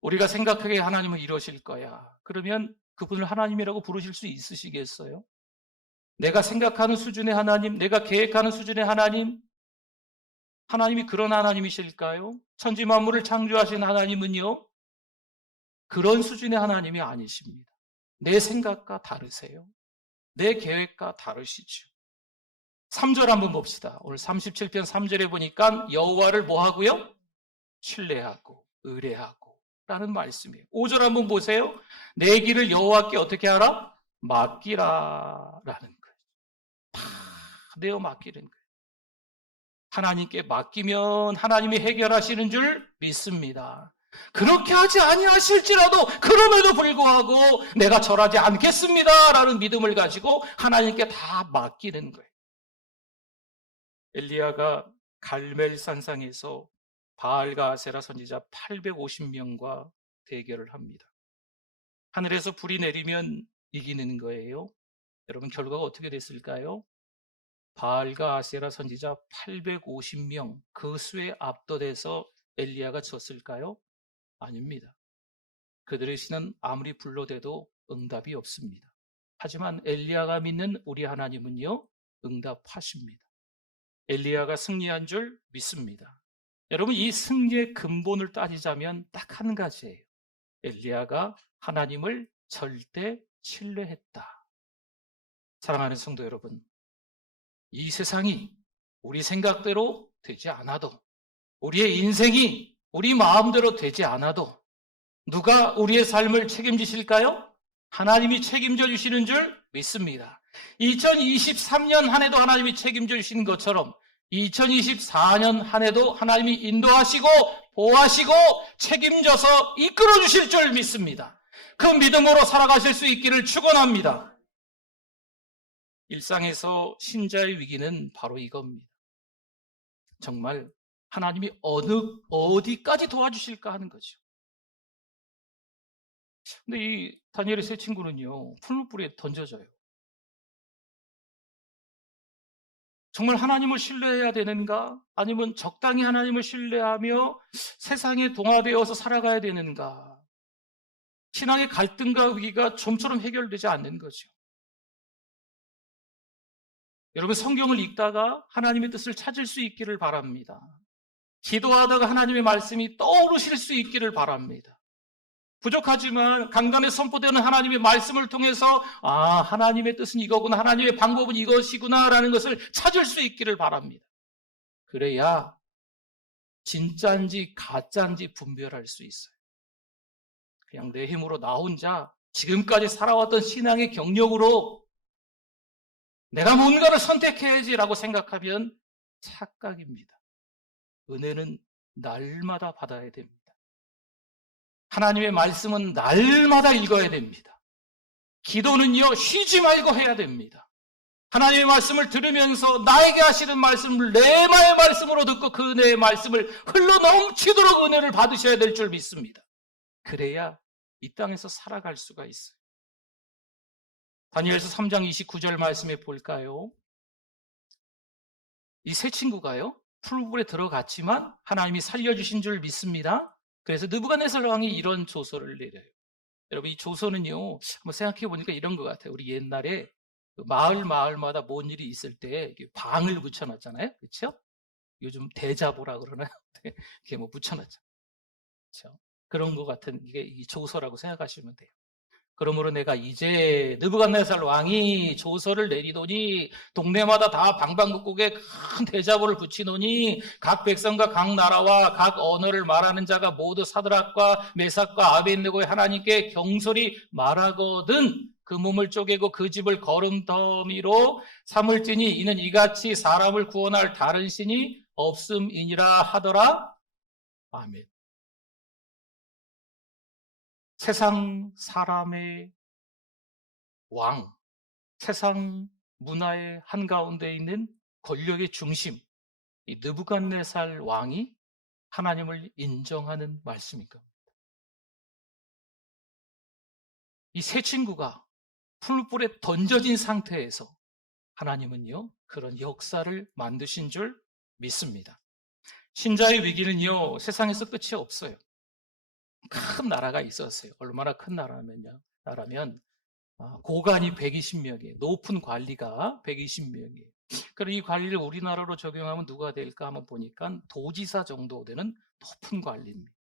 우리가 생각하기에 하나님은 이러실 거야, 그러면 그분을 하나님이라고 부르실 수 있으시겠어요? 내가 생각하는 수준의 하나님, 내가 계획하는 수준의 하나님, 하나님이 그런 하나님이실까요? 천지 만물을 창조하신 하나님은요, 그런 수준의 하나님이 아니십니다. 내 생각과 다르세요. 내 계획과 다르시죠. 3절 한번 봅시다. 오늘 37편 3절에 보니까 여호와를 뭐 하고요? 신뢰하고 의뢰하고 라는 말씀이에요. 5절 한번 보세요. 내 길을 여호와께 어떻게 하라? 맡기라 라는 거예요. 다 내어 맡기는 거예요. 하나님께 맡기면 하나님이 해결하시는 줄 믿습니다. 그렇게 하지 아니하실지라도 그럼에도 불구하고 내가 절하지 않겠습니다 라는 믿음을 가지고 하나님께 다 맡기는 거예요. 엘리야가 갈멜산상에서 바알과 아세라 선지자 850명과 대결을 합니다. 하늘에서 불이 내리면 이기는 거예요. 여러분, 결과가 어떻게 됐을까요? 바알과 아세라 선지자 850명, 그 수에 압도돼서 엘리야가 졌을까요? 아닙니다. 그들의 신은 아무리 불러대도 응답이 없습니다. 하지만 엘리야가 믿는 우리 하나님은요, 응답하십니다. 엘리야가 승리한 줄 믿습니다. 여러분, 이 승리의 근본을 따지자면 딱 한 가지예요. 엘리야가 하나님을 절대 신뢰했다. 사랑하는 성도 여러분, 이 세상이 우리 생각대로 되지 않아도, 우리의 인생이 우리 마음대로 되지 않아도 누가 우리의 삶을 책임지실까요? 하나님이 책임져 주시는 줄 믿습니다. 2023년 한 해도 하나님이 책임져 주시는 것처럼 2024년 한 해도 하나님이 인도하시고 보호하시고 책임져서 이끌어 주실 줄 믿습니다. 그 믿음으로 살아가실 수 있기를 축원합니다. 일상에서 신자의 위기는 바로 이겁니다. 정말 하나님이 어디까지 도와주실까 하는 거죠. 근데 이 다니엘의 세 친구는요, 풀무불에 던져져요. 정말 하나님을 신뢰해야 되는가? 아니면 적당히 하나님을 신뢰하며 세상에 동화되어서 살아가야 되는가? 신앙의 갈등과 위기가 좀처럼 해결되지 않는 거죠. 여러분, 성경을 읽다가 하나님의 뜻을 찾을 수 있기를 바랍니다. 기도하다가 하나님의 말씀이 떠오르실 수 있기를 바랍니다. 부족하지만 강단에 선포되는 하나님의 말씀을 통해서 하나님의 뜻은 이거구나, 하나님의 방법은 이것이구나 라는 것을 찾을 수 있기를 바랍니다. 그래야 진짜인지 가짜인지 분별할 수 있어요. 그냥 내 힘으로 나 혼자 지금까지 살아왔던 신앙의 경력으로 내가 뭔가를 선택해야지라고 생각하면 착각입니다. 은혜는 날마다 받아야 됩니다. 하나님의 말씀은 날마다 읽어야 됩니다. 기도는요, 쉬지 말고 해야 됩니다. 하나님의 말씀을 들으면서 나에게 하시는 말씀을 레마의 말씀으로 듣고 그 은혜의 말씀을 흘러넘치도록 은혜를 받으셔야 될 줄 믿습니다. 그래야 이 땅에서 살아갈 수가 있어요. 다니엘서 3장 29절 말씀에 볼까요? 이 세 친구가요, 풀불에 들어갔지만 하나님이 살려주신 줄 믿습니다. 그래서 느부갓네살 왕이 이런 조서를 내려요. 여러분, 이 조서는요, 한번 생각해 보니까 이런 것 같아요. 우리 옛날에 마을마다 뭔 일이 있을 때 방을 붙여놨잖아요. 그렇죠? 요즘 대자보라 그러나요? 이렇게 뭐 붙여놨잖아요. 그렇죠? 그런 것 같은 이게 이 조서라고 생각하시면 돼요. 그러므로 내가 이제 느부갓네살 왕이 조서를 내리더니 동네마다 다 방방곡곡에 큰 대자보를 붙이노니 각 백성과 각 나라와 각 언어를 말하는 자가 모두 사드락과 메삭과 아벳느고의 하나님께 경솔히 말하거든 그 몸을 쪼개고 그 집을 거름더미로 삼을지니 이는 이같이 사람을 구원할 다른 신이 없음이니라 하더라. 아멘. 세상 사람의 왕, 세상 문화의 한가운데 있는 권력의 중심, 이 느부갓네살 왕이 하나님을 인정하는 말씀인 겁니다. 이 세 친구가 풀불에 던져진 상태에서 하나님은요, 그런 역사를 만드신 줄 믿습니다. 신자의 위기는요, 세상에서 끝이 없어요. 큰 나라가 있었어요. 얼마나 큰 나라면 고관이 120명이에요. 높은 관리가 120명이에요. 그럼 이 관리를 우리나라로 적용하면 누가 될까 한번 보니까 도지사 정도 되는 높은 관리입니다.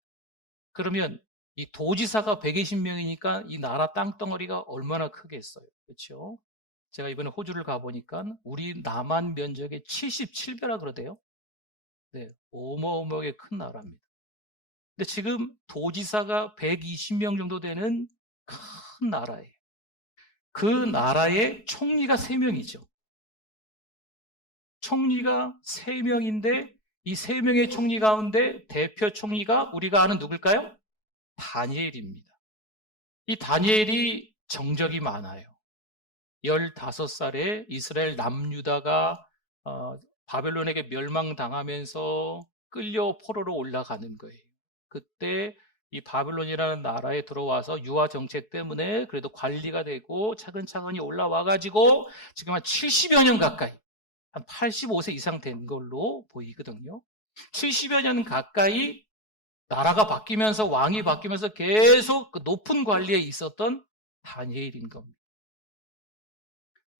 그러면 이 도지사가 120명이니까 이 나라 땅덩어리가 얼마나 크겠어요. 그렇죠? 제가 이번에 호주를 가보니까 우리 남한 면적의 77배라 그러대요. 네, 어마어마하게 큰 나라입니다. 근데 지금 도지사가 120명 정도 되는 큰 나라예요. 그 나라의 총리가 3명이죠. 총리가 3명인데 이 3명의 총리 가운데 대표 총리가 우리가 아는 누굴까요? 다니엘입니다. 이 다니엘이 정적이 많아요. 15살에 이스라엘 남유다가 바벨론에게 멸망당하면서 끌려 포로로 올라가는 거예요. 그때 이 바벨론이라는 나라에 들어와서 유아 정책 때문에 그래도 관리가 되고 차근차근히 올라와가지고 지금 한 70여 년 가까이, 한 85세 이상 된 걸로 보이거든요. 70여 년 가까이 나라가 바뀌면서 왕이 바뀌면서 계속 그 높은 관리에 있었던 다니엘인 겁니다.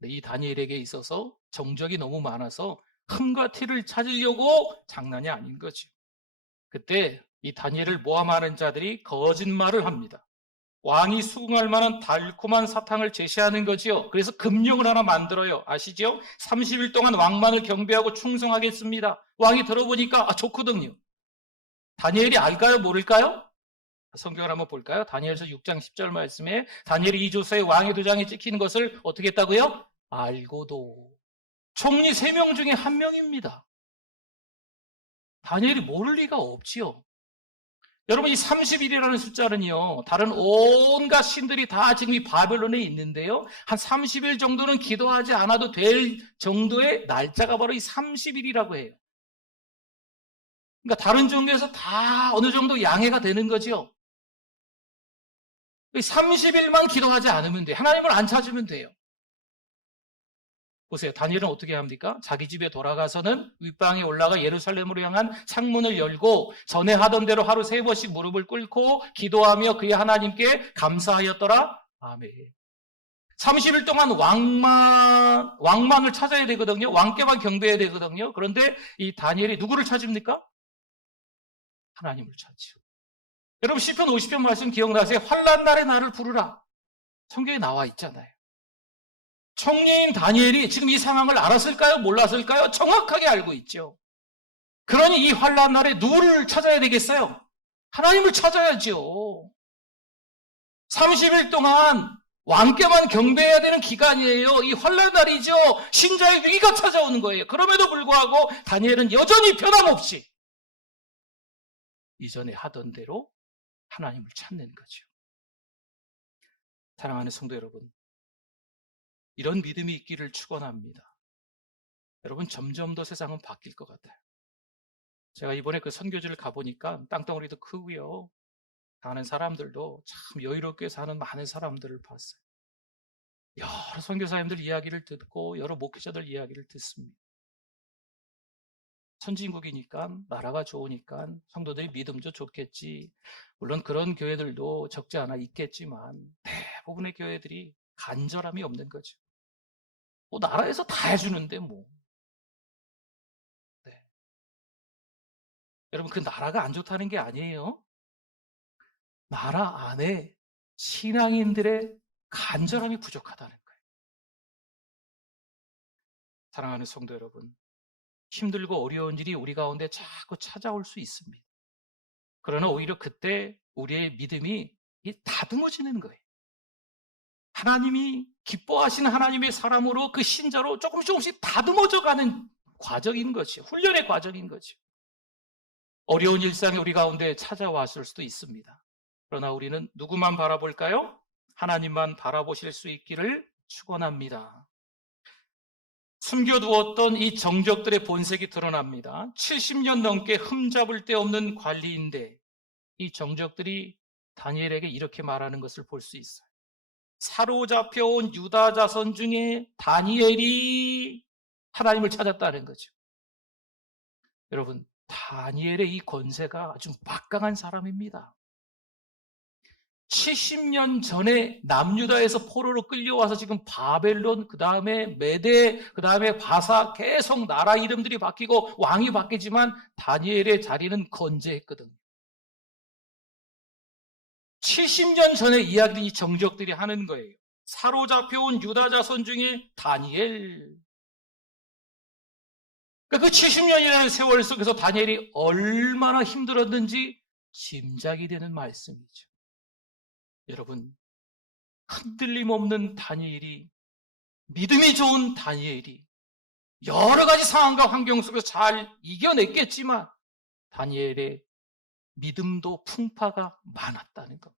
이 다니엘에게 있어서 정적이 너무 많아서 흠과 티를 찾으려고 장난이 아닌 거죠. 그때 이 다니엘을 모함하는 자들이 거짓말을 합니다. 왕이 수긍할 만한 달콤한 사탕을 제시하는 거지요. 그래서 금령을 하나 만들어요. 아시죠? 30일 동안 왕만을 경배하고 충성하겠습니다. 왕이 들어보니까 좋거든요. 다니엘이 알까요? 모를까요? 성경을 한번 볼까요? 다니엘서 6장 10절 말씀에 다니엘이 이 조서에 왕의 도장이 찍힌 것을 어떻게 했다고요? 알고도. 총리 3명 중에 1명입니다. 다니엘이 모를 리가 없지요. 여러분, 이 30일이라는 숫자는요, 다른 온갖 신들이 다 지금 이 바벨론에 있는데요, 한 30일 정도는 기도하지 않아도 될 정도의 날짜가 바로 이 30일이라고 해요. 그러니까 다른 종교에서 다 어느 정도 양해가 되는 거죠. 30일만 기도하지 않으면 돼요. 하나님을 안 찾으면 돼요. 보세요. 다니엘은 어떻게 합니까? 자기 집에 돌아가서는 윗방에 올라가 예루살렘으로 향한 창문을 열고 전에 하던 대로 하루 3번씩 무릎을 꿇고 기도하며 그의 하나님께 감사하였더라. 아멘. 30일 동안 왕만을 찾아야 되거든요. 왕께만 경배해야 되거든요. 그런데 이 다니엘이 누구를 찾습니까? 하나님을 찾죠. 여러분, 시편 50편 말씀 기억나세요? 환난 날에 나를 부르라. 성경에 나와 있잖아요. 총리인 다니엘이 지금 이 상황을 알았을까요? 몰랐을까요? 정확하게 알고 있죠. 그러니 이 환난 날에 누구를 찾아야 되겠어요? 하나님을 찾아야죠. 30일 동안 왕께만 경배해야 되는 기간이에요. 이 환난 날이죠. 신자의 위기가 찾아오는 거예요. 그럼에도 불구하고 다니엘은 여전히 변함없이 이전에 하던 대로 하나님을 찾는 거죠. 사랑하는 성도 여러분, 이런 믿음이 있기를 축원합니다. 여러분, 점점 더 세상은 바뀔 것 같아요. 제가 이번에 그 선교지를 가보니까 땅덩어리도 크고요. 사는 사람들도 참 여유롭게 사는 많은 사람들을 봤어요. 여러 선교사님들 이야기를 듣고 여러 목회자들 이야기를 듣습니다. 선진국이니까 나라가 좋으니까 성도들이 믿음도 좋겠지. 물론 그런 교회들도 적지 않아 있겠지만 대부분의 교회들이 간절함이 없는 거죠. 뭐 나라에서 다 해주는데 뭐. 네. 여러분, 그 나라가 안 좋다는 게 아니에요. 나라 안에 신앙인들의 간절함이 부족하다는 거예요. 사랑하는 성도 여러분, 힘들고 어려운 일이 우리 가운데 자꾸 찾아올 수 있습니다. 그러나 오히려 그때 우리의 믿음이 다듬어지는 거예요. 하나님이 기뻐하시는 하나님의 사람으로 그 신자로 조금씩 다듬어져 가는 과정인 거죠. 훈련의 과정인 거죠. 어려운 일상이 우리 가운데 찾아왔을 수도 있습니다. 그러나 우리는 누구만 바라볼까요? 하나님만 바라보실 수 있기를 축원합니다. 숨겨두었던 이 정적들의 본색이 드러납니다. 70년 넘게 흠잡을 데 없는 관리인데 이 정적들이 다니엘에게 이렇게 말하는 것을 볼 수 있어요. 사로잡혀온 유다 자손 중에 다니엘이 하나님을 찾았다는 거죠. 여러분, 다니엘의 이 권세가 아주 막강한 사람입니다. 70년 전에 남유다에서 포로로 끌려와서 지금 바벨론, 그 다음에 메대, 그 다음에 바사, 계속 나라 이름들이 바뀌고 왕이 바뀌지만 다니엘의 자리는 건재했거든요. 70년 전에 이야기된 이 정적들이 하는 거예요. 사로잡혀온 유다 자손 중에 다니엘. 그 70년이라는 세월 속에서 다니엘이 얼마나 힘들었는지 짐작이 되는 말씀이죠. 여러분, 흔들림 없는 다니엘이, 믿음이 좋은 다니엘이 여러 가지 상황과 환경 속에서 잘 이겨냈겠지만 다니엘의 믿음도 풍파가 많았다는 것.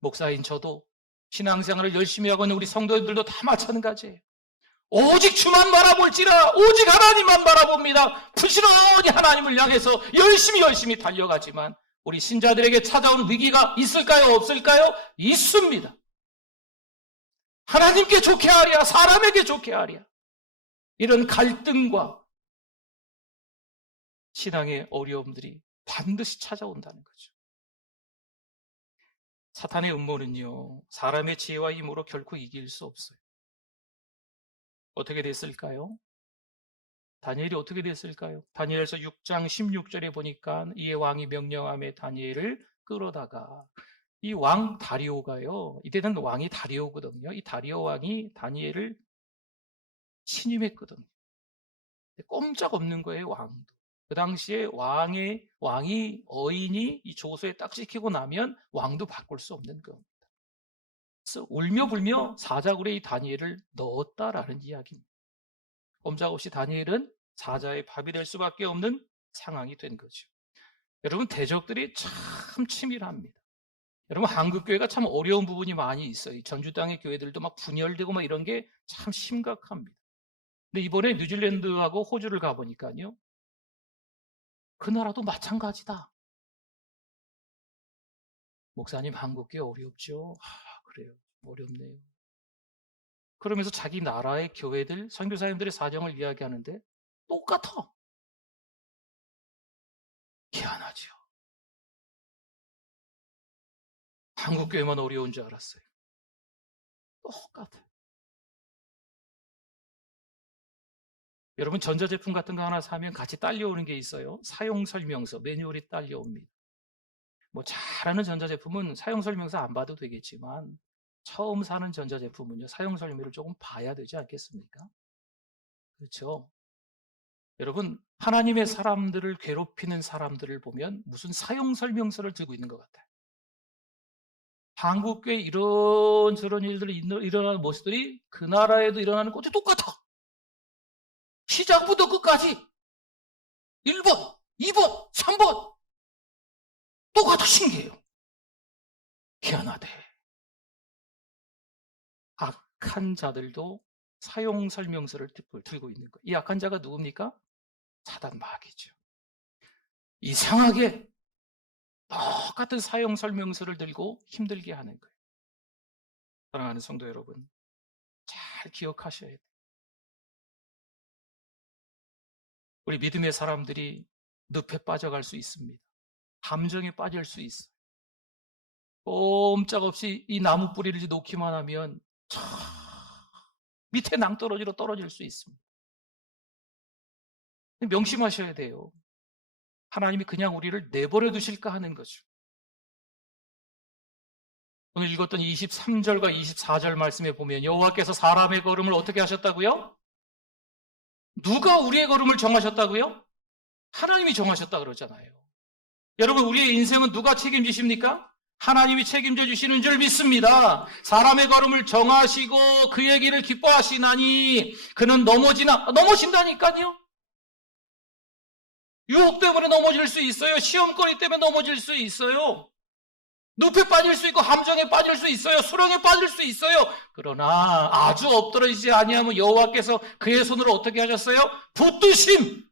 목사인 저도 신앙생활을 열심히 하고 있는 우리 성도들도 다 마찬가지예요. 오직 주만 바라볼지라, 오직 하나님만 바라봅니다. 부지런히 하나님을 향해서 열심히 달려가지만 우리 신자들에게 찾아오는 위기가 있을까요? 없을까요? 있습니다. 하나님께 좋게 하랴, 사람에게 좋게 하랴. 이런 갈등과 신앙의 어려움들이 반드시 찾아온다는 거죠. 사탄의 음모는요, 사람의 지혜와 힘으로 결코 이길 수 없어요. 어떻게 됐을까요? 다니엘이 어떻게 됐을까요? 다니엘서 6장 16절에 보니까 이에 왕이 명령함에 다니엘을 끌어다가, 이 왕 다리오가요, 이때는 왕이 다리오거든요. 이 다리오 왕이 다니엘을 신임했거든요. 꼼짝없는 거예요, 왕도. 그 당시에 왕이 어인이 이 조서에 딱 찍히고 나면 왕도 바꿀 수 없는 겁니다. 그래서 울며 불며 사자굴에 이 다니엘을 넣었다라는 이야기입니다. 꼼짝없이 다니엘은 사자의 밥이 될 수밖에 없는 상황이 된 거죠. 여러분, 대적들이 참 치밀합니다. 여러분, 한국교회가 참 어려운 부분이 많이 있어요. 전주 땅의 교회들도 막 분열되고 막 이런 게 참 심각합니다. 근데 이번에 뉴질랜드하고 호주를 가보니까요, 그 나라도 마찬가지다. 목사님, 한국교회 어렵죠? 그래요. 어렵네요. 그러면서 자기 나라의 교회들, 선교사님들의 사정을 이야기하는데 똑같아. 희한하죠. 한국교회만 어려운 줄 알았어요. 똑같아요. 여러분, 전자제품 같은 거 하나 사면 같이 딸려오는 게 있어요. 사용설명서, 매뉴얼이 딸려옵니다. 뭐 잘하는 전자제품은 사용설명서 안 봐도 되겠지만 처음 사는 전자제품은요, 사용설명을 조금 봐야 되지 않겠습니까? 그렇죠? 여러분, 하나님의 사람들을 괴롭히는 사람들을 보면 무슨 사용설명서를 들고 있는 것 같아요. 한국교회 이런저런 일들이 일어나는 모습들이 그 나라에도 일어나는 것도 똑같아. 시작부터 끝까지 1번, 2번, 3번 똑같아. 신기해요. 희한하대. 악한 자들도 사용설명서를 들고 있는 거예요. 이 악한 자가 누굽니까? 사단 마귀죠. 이상하게 똑같은 사용설명서를 들고 힘들게 하는 거예요. 사랑하는 성도 여러분, 잘 기억하셔야 돼요. 우리 믿음의 사람들이 늪에 빠져갈 수 있습니다. 함정에 빠질 수 있어요. 꼼짝없이 이 나무 뿌리를 놓기만 하면 저 밑에 낭떠러지로 떨어질 수 있습니다. 명심하셔야 돼요. 하나님이 그냥 우리를 내버려 두실까 하는 거죠. 오늘 읽었던 23절과 24절 말씀에 보면 여호와께서 사람의 걸음을 어떻게 하셨다고요? 누가 우리의 걸음을 정하셨다고요? 하나님이 정하셨다 그러잖아요. 여러분, 우리의 인생은 누가 책임지십니까? 하나님이 책임져 주시는 줄 믿습니다. 사람의 걸음을 정하시고 그의 길을 기뻐하시나니 그는 넘어진다니까요. 유혹 때문에 넘어질 수 있어요. 시험거리 때문에 넘어질 수 있어요. 늪에 빠질 수 있고 함정에 빠질 수 있어요. 수렁에 빠질 수 있어요. 그러나 아주 엎드러지지 아니하면 여호와께서 그의 손으로 어떻게 하셨어요? 붙드심.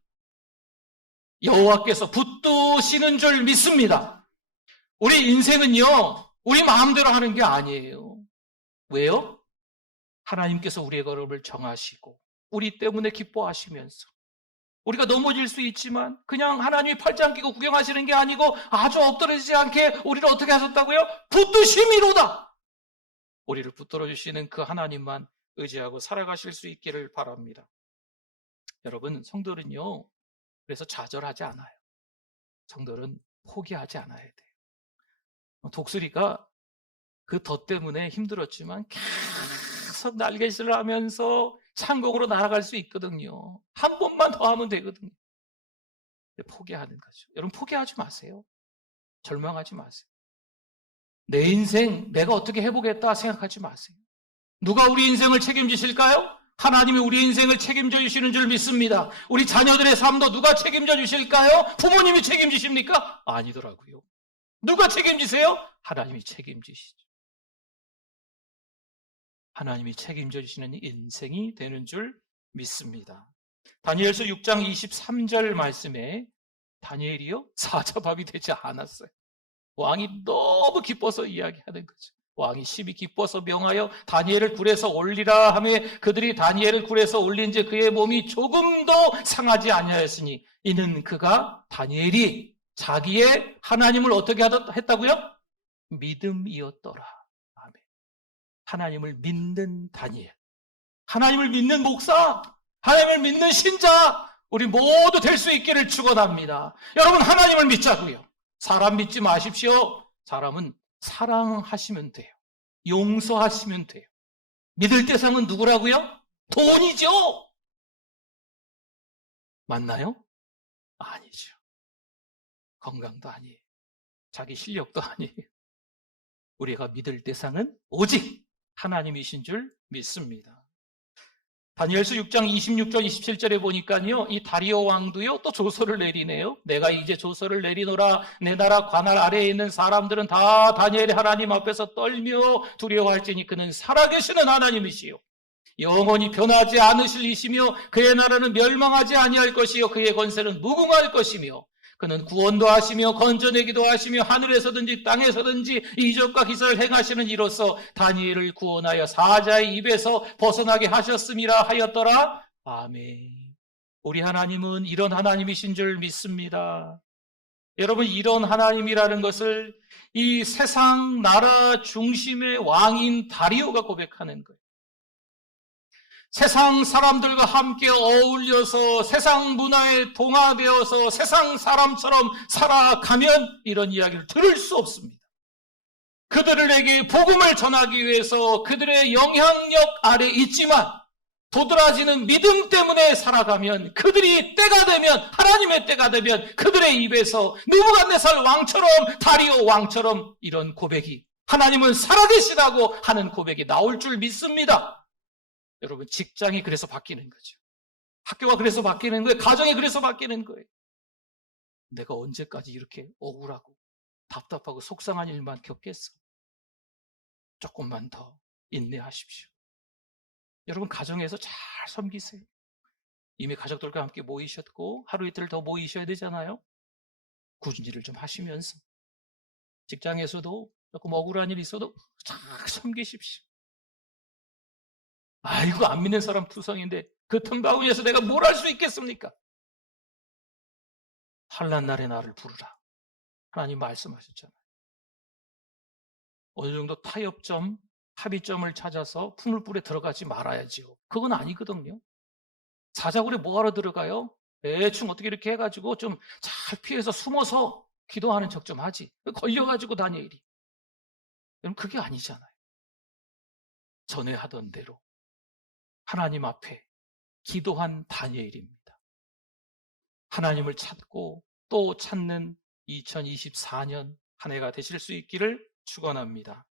여호와께서 붙드시는 줄 믿습니다. 우리 인생은요, 우리 마음대로 하는 게 아니에요. 왜요? 하나님께서 우리의 걸음을 정하시고 우리 때문에 기뻐하시면서 우리가 넘어질 수 있지만 그냥 하나님이 팔짱 끼고 구경하시는 게 아니고 아주 엎드러지지 않게 우리를 어떻게 하셨다고요? 붙드심이로다. 우리를 붙들어 주시는 그 하나님만 의지하고 살아가실 수 있기를 바랍니다. 여러분, 성도는요, 그래서 좌절하지 않아요. 성도는 포기하지 않아야 돼요. 독수리가 그 덫 때문에 힘들었지만 계속 날개질을 하면서 창공으로 날아갈 수 있거든요. 한 번만 더 하면 되거든요. 포기하는 거죠. 여러분, 포기하지 마세요. 절망하지 마세요. 내 인생 내가 어떻게 해보겠다 생각하지 마세요. 누가 우리 인생을 책임지실까요? 하나님이 우리 인생을 책임져 주시는 줄 믿습니다. 우리 자녀들의 삶도 누가 책임져 주실까요? 부모님이 책임지십니까? 아니더라고요. 누가 책임지세요? 하나님이 책임지시죠. 하나님이 책임져 주시는 인생이 되는 줄 믿습니다. 다니엘서 6장 23절 말씀에 다니엘이요, 사자밥이 되지 않았어요. 왕이 너무 기뻐서 이야기하는 거죠. 왕이 심히 기뻐서 명하여 다니엘을 굴에서 올리라 하며 그들이 다니엘을 굴에서 올린지 그의 몸이 조금도 상하지 아니하였으니 이는 그가 다니엘이 자기의 하나님을 어떻게 했다고요? 믿음이었더라. 아멘. 하나님을 믿는 다니엘, 하나님을 믿는 목사, 하나님을 믿는 신자, 우리 모두 될 수 있기를 축원합니다. 여러분, 하나님을 믿자고요. 사람 믿지 마십시오. 사람은 사랑하시면 돼요. 용서하시면 돼요. 믿을 대상은 누구라고요? 돈이죠. 맞나요? 아니죠. 건강도 아니에요. 자기 실력도 아니에요. 우리가 믿을 대상은 오직 하나님이신 줄 믿습니다. 다니엘서 6장 26절 27절에 보니까요, 이 다리오 왕도요 또 조서를 내리네요. 내가 이제 조서를 내리노라. 내 나라 관할 아래에 있는 사람들은 다 다니엘의 하나님 앞에서 떨며 두려워할지니 그는 살아계시는 하나님이시요 영원히 변하지 않으실 이시며 그의 나라는 멸망하지 아니할 것이요 그의 권세는 무궁할 것이며 그는 구원도 하시며 건져내기도 하시며 하늘에서든지 땅에서든지 이적과 기사를 행하시는 이로써 다니엘을 구원하여 사자의 입에서 벗어나게 하셨음이라 하였더라. 아멘. 우리 하나님은 이런 하나님이신 줄 믿습니다. 여러분, 이런 하나님이라는 것을 이 세상 나라 중심의 왕인 다리오가 고백하는 거예요. 세상 사람들과 함께 어울려서 세상 문화에 동화되어서 세상 사람처럼 살아가면 이런 이야기를 들을 수 없습니다. 그들에게 복음을 전하기 위해서 그들의 영향력 아래 있지만 도드라지는 믿음 때문에 살아가면 그들이 때가 되면, 하나님의 때가 되면 그들의 입에서 느부갓네살 왕처럼, 다리오 왕처럼 이런 고백이, 하나님은 살아계시다고 하는 고백이 나올 줄 믿습니다. 여러분, 직장이 그래서 바뀌는 거죠. 학교가 그래서 바뀌는 거예요. 가정이 그래서 바뀌는 거예요. 내가 언제까지 이렇게 억울하고 답답하고 속상한 일만 겪겠어? 조금만 더 인내하십시오. 여러분, 가정에서 잘 섬기세요. 이미 가족들과 함께 모이셨고 하루 이틀 더 모이셔야 되잖아요. 꾸준히를 좀 하시면서 직장에서도 조금 억울한 일이 있어도 잘 섬기십시오. 아이고, 안 믿는 사람 투성인데 그 틈바구니에서 내가 뭘 할 수 있겠습니까? 환난 날에 나를 부르라. 하나님 말씀하셨잖아요. 어느 정도 타협점, 합의점을 찾아서 풀물불에 들어가지 말아야지요. 그건 아니거든요. 사자굴에 뭐하러 들어가요? 대충 어떻게 이렇게 해가지고 좀 잘 피해서 숨어서 기도하는 척 좀 하지. 걸려가지고 다니엘이. 여러분, 그게 아니잖아요. 전에 하던 대로 하나님 앞에 기도한 다니엘입니다. 하나님을 찾고 또 찾는 2024년 한 해가 되실 수 있기를 축원합니다.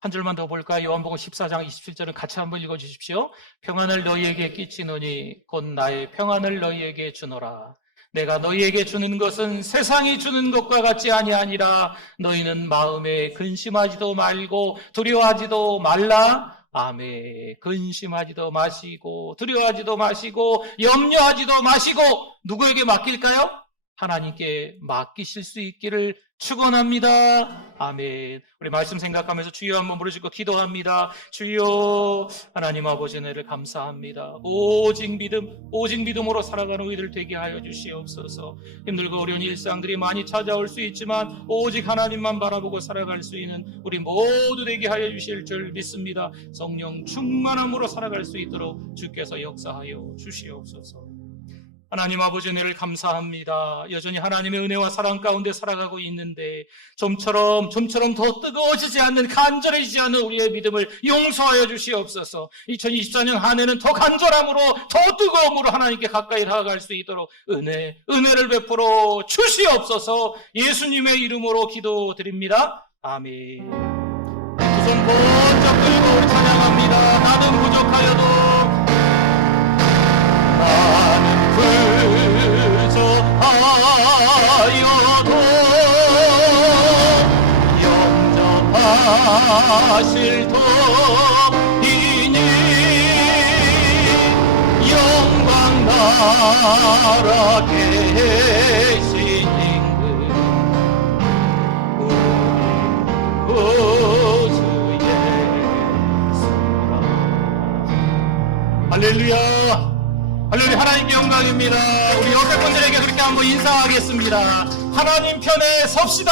한 줄만 더 볼까요? 요한복음 14장 27절은 같이 한번 읽어주십시오. 평안을 너희에게 끼치노니 곧 나의 평안을 너희에게 주노라. 내가 너희에게 주는 것은 세상이 주는 것과 같지 아니하니라. 너희는 마음에 근심하지도 말고 두려워하지도 말라. 아멘. 근심하지도 마시고 두려워하지도 마시고 염려하지도 마시고 누구에게 맡길까요? 하나님께 맡기실 수 있기를 축원합니다. 아멘. 우리 말씀 생각하면서 주여 한번 부르시고 기도합니다. 주여, 하나님 아버지 은혜를 감사합니다. 오직 믿음으로 살아가는 우리들 되게 하여 주시옵소서. 힘들고 어려운 일상들이 많이 찾아올 수 있지만 오직 하나님만 바라보고 살아갈 수 있는 우리 모두 되게 하여 주실 줄 믿습니다. 성령 충만함으로 살아갈 수 있도록 주께서 역사하여 주시옵소서. 하나님 아버지 은혜를 감사합니다. 여전히 하나님의 은혜와 사랑 가운데 살아가고 있는데 좀처럼 더 뜨거워지지 않는, 간절해지지 않는 우리의 믿음을 용서하여 주시옵소서. 2024년 한 해는 더 간절함으로, 더 뜨거움으로 하나님께 가까이 다가갈 수 있도록 은혜를 베풀어 주시옵소서. 예수님의 이름으로 기도드립니다. 아멘. 두 손 번쩍 들고 우리 찬양합니다. 나는 부족하여도 부족하여도 영접하실 터이니 영광 나라 계신 우리 구주 예수라. 할렐루야. 할렐루야. 하나님께 영광입니다. 우리 옆에 분들에게 그렇게 한번 인사하겠습니다. 하나님 편에 섭시다.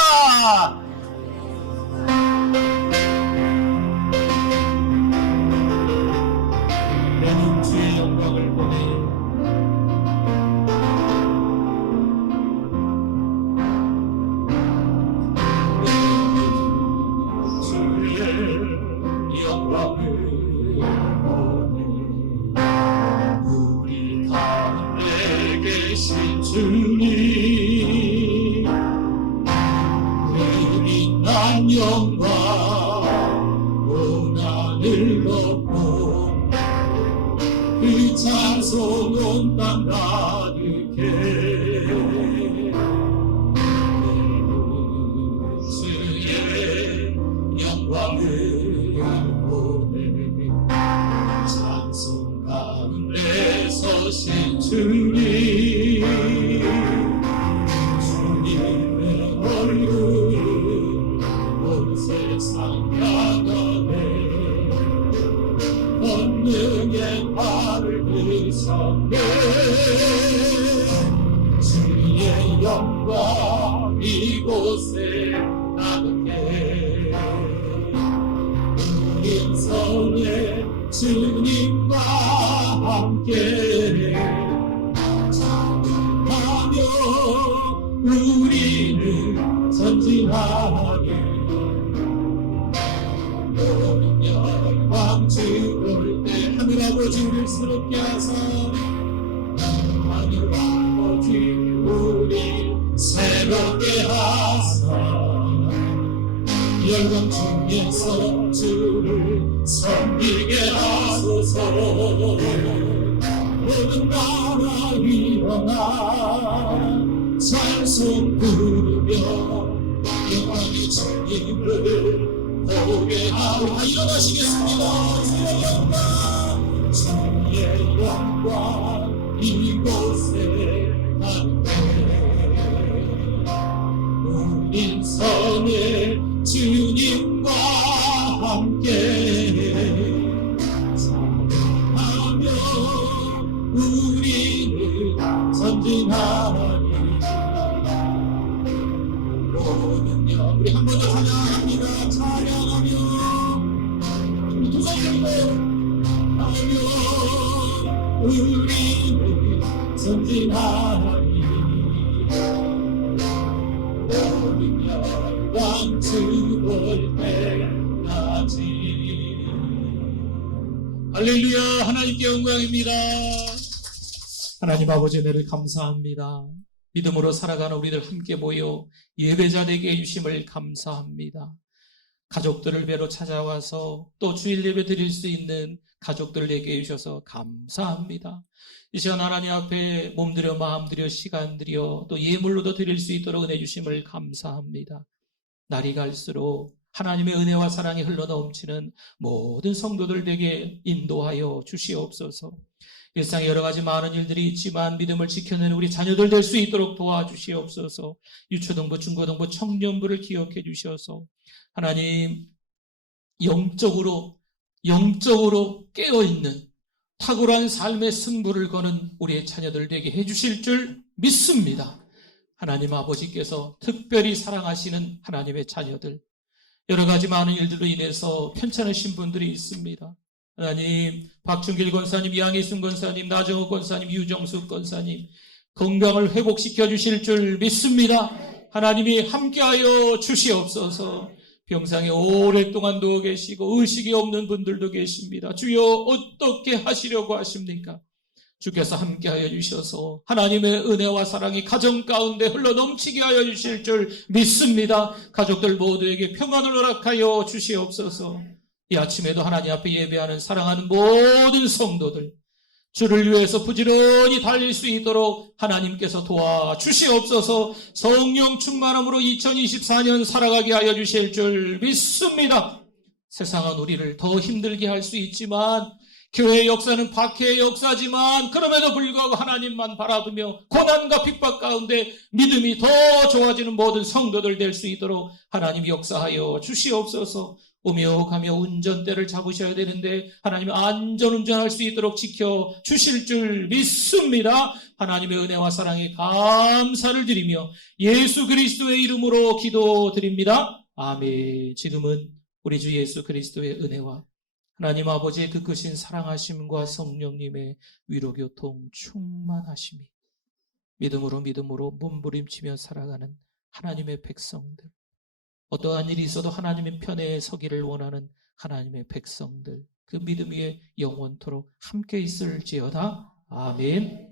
내는 주의 영광을 보내 주의 영광을 주님 그린한 영광 고난을 걷고 그 찬송 온 땅 가득해 주의 영광을 보내 찬송 가운데 서신 주님 권능의 발을 드셨네 주의 영광 이곳에 가득해 인성의 주님과 함께 찬양하며 우리는 전진하게 주올 때 하늘 아버지 우리를 새롭게 하사 하늘 아버지 우리 새롭게 하사 열방 중에서 주를 섬기게 하소서. 모든 나라 일어나 찬송 부르며 영광의 주님을 보게 하라. 일어나시겠습니다. 주의 영광 이곳에 가득해 우린 선의 주님과 함께 찬양하며 우리는 전진하리. 모든 영 우리 한 번 더 찬양합니다. 찬양하며 우리 두 손 들고 우리는 전진하리. 모든 영광 주올 때 할렐루야. 하나님께 영광입니다. 하나님 아버지 은혜를 감사합니다. 믿음으로 살아가는 우리들 함께 모여 예배자 되게 해주심을 감사합니다. 가족들을 뵈러 찾아와서 또 주일 예배 드릴 수 있는 가족들 되게 해주셔서 감사합니다. 이 시간 하나님 앞에 몸들여 마음들여 시간들여 또 예물로도 드릴 수 있도록 은혜 주심을 감사합니다. 날이 갈수록 하나님의 은혜와 사랑이 흘러넘치는 모든 성도들 되게 인도하여 주시옵소서. 일상에 여러 가지 많은 일들이 있지만 믿음을 지켜내는 우리 자녀들 될 수 있도록 도와주시옵소서. 유초등부, 중고등부, 청년부를 기억해 주셔서 하나님 영적으로 깨어있는 탁월한 삶의 승부를 거는 우리의 자녀들 되게 해주실 줄 믿습니다. 하나님 아버지께서 특별히 사랑하시는 하나님의 자녀들, 여러 가지 많은 일들로 인해서 편찮으신 분들이 있습니다. 하나님, 박준길 권사님, 양희순 권사님, 나정호 권사님, 유정숙 권사님 건강을 회복시켜 주실 줄 믿습니다. 하나님이 함께하여 주시옵소서. 병상에 오랫동안 누워 계시고 의식이 없는 분들도 계십니다. 주여 어떻게 하시려고 하십니까? 주께서 함께하여 주셔서 하나님의 은혜와 사랑이 가정 가운데 흘러넘치게 하여 주실 줄 믿습니다. 가족들 모두에게 평안을 허락하여 주시옵소서. 이 아침에도 하나님 앞에 예배하는 사랑하는 모든 성도들 주를 위해서 부지런히 달릴 수 있도록 하나님께서 도와주시옵소서. 성령 충만함으로 2024년 살아가게 하여 주실 줄 믿습니다. 세상은 우리를 더 힘들게 할 수 있지만 교회의 역사는 박해의 역사지만 그럼에도 불구하고 하나님만 바라보며 고난과 핍박 가운데 믿음이 더 좋아지는 모든 성도들 될 수 있도록 하나님 역사하여 주시옵소서. 오며 가며 운전대를 잡으셔야 되는데 하나님 안전운전할 수 있도록 지켜주실 줄 믿습니다. 하나님의 은혜와 사랑에 감사를 드리며 예수 그리스도의 이름으로 기도드립니다. 아멘. 지금은 우리 주 예수 그리스도의 은혜와 하나님 아버지의 그 크신 사랑하심과 성령님의 위로교통 충만하심이 믿음으로 몸부림치며 살아가는 하나님의 백성들, 어떠한 일이 있어도 하나님의 편에 서기를 원하는 하나님의 백성들, 그 믿음 위에 영원토록 함께 있을지어다. 아멘.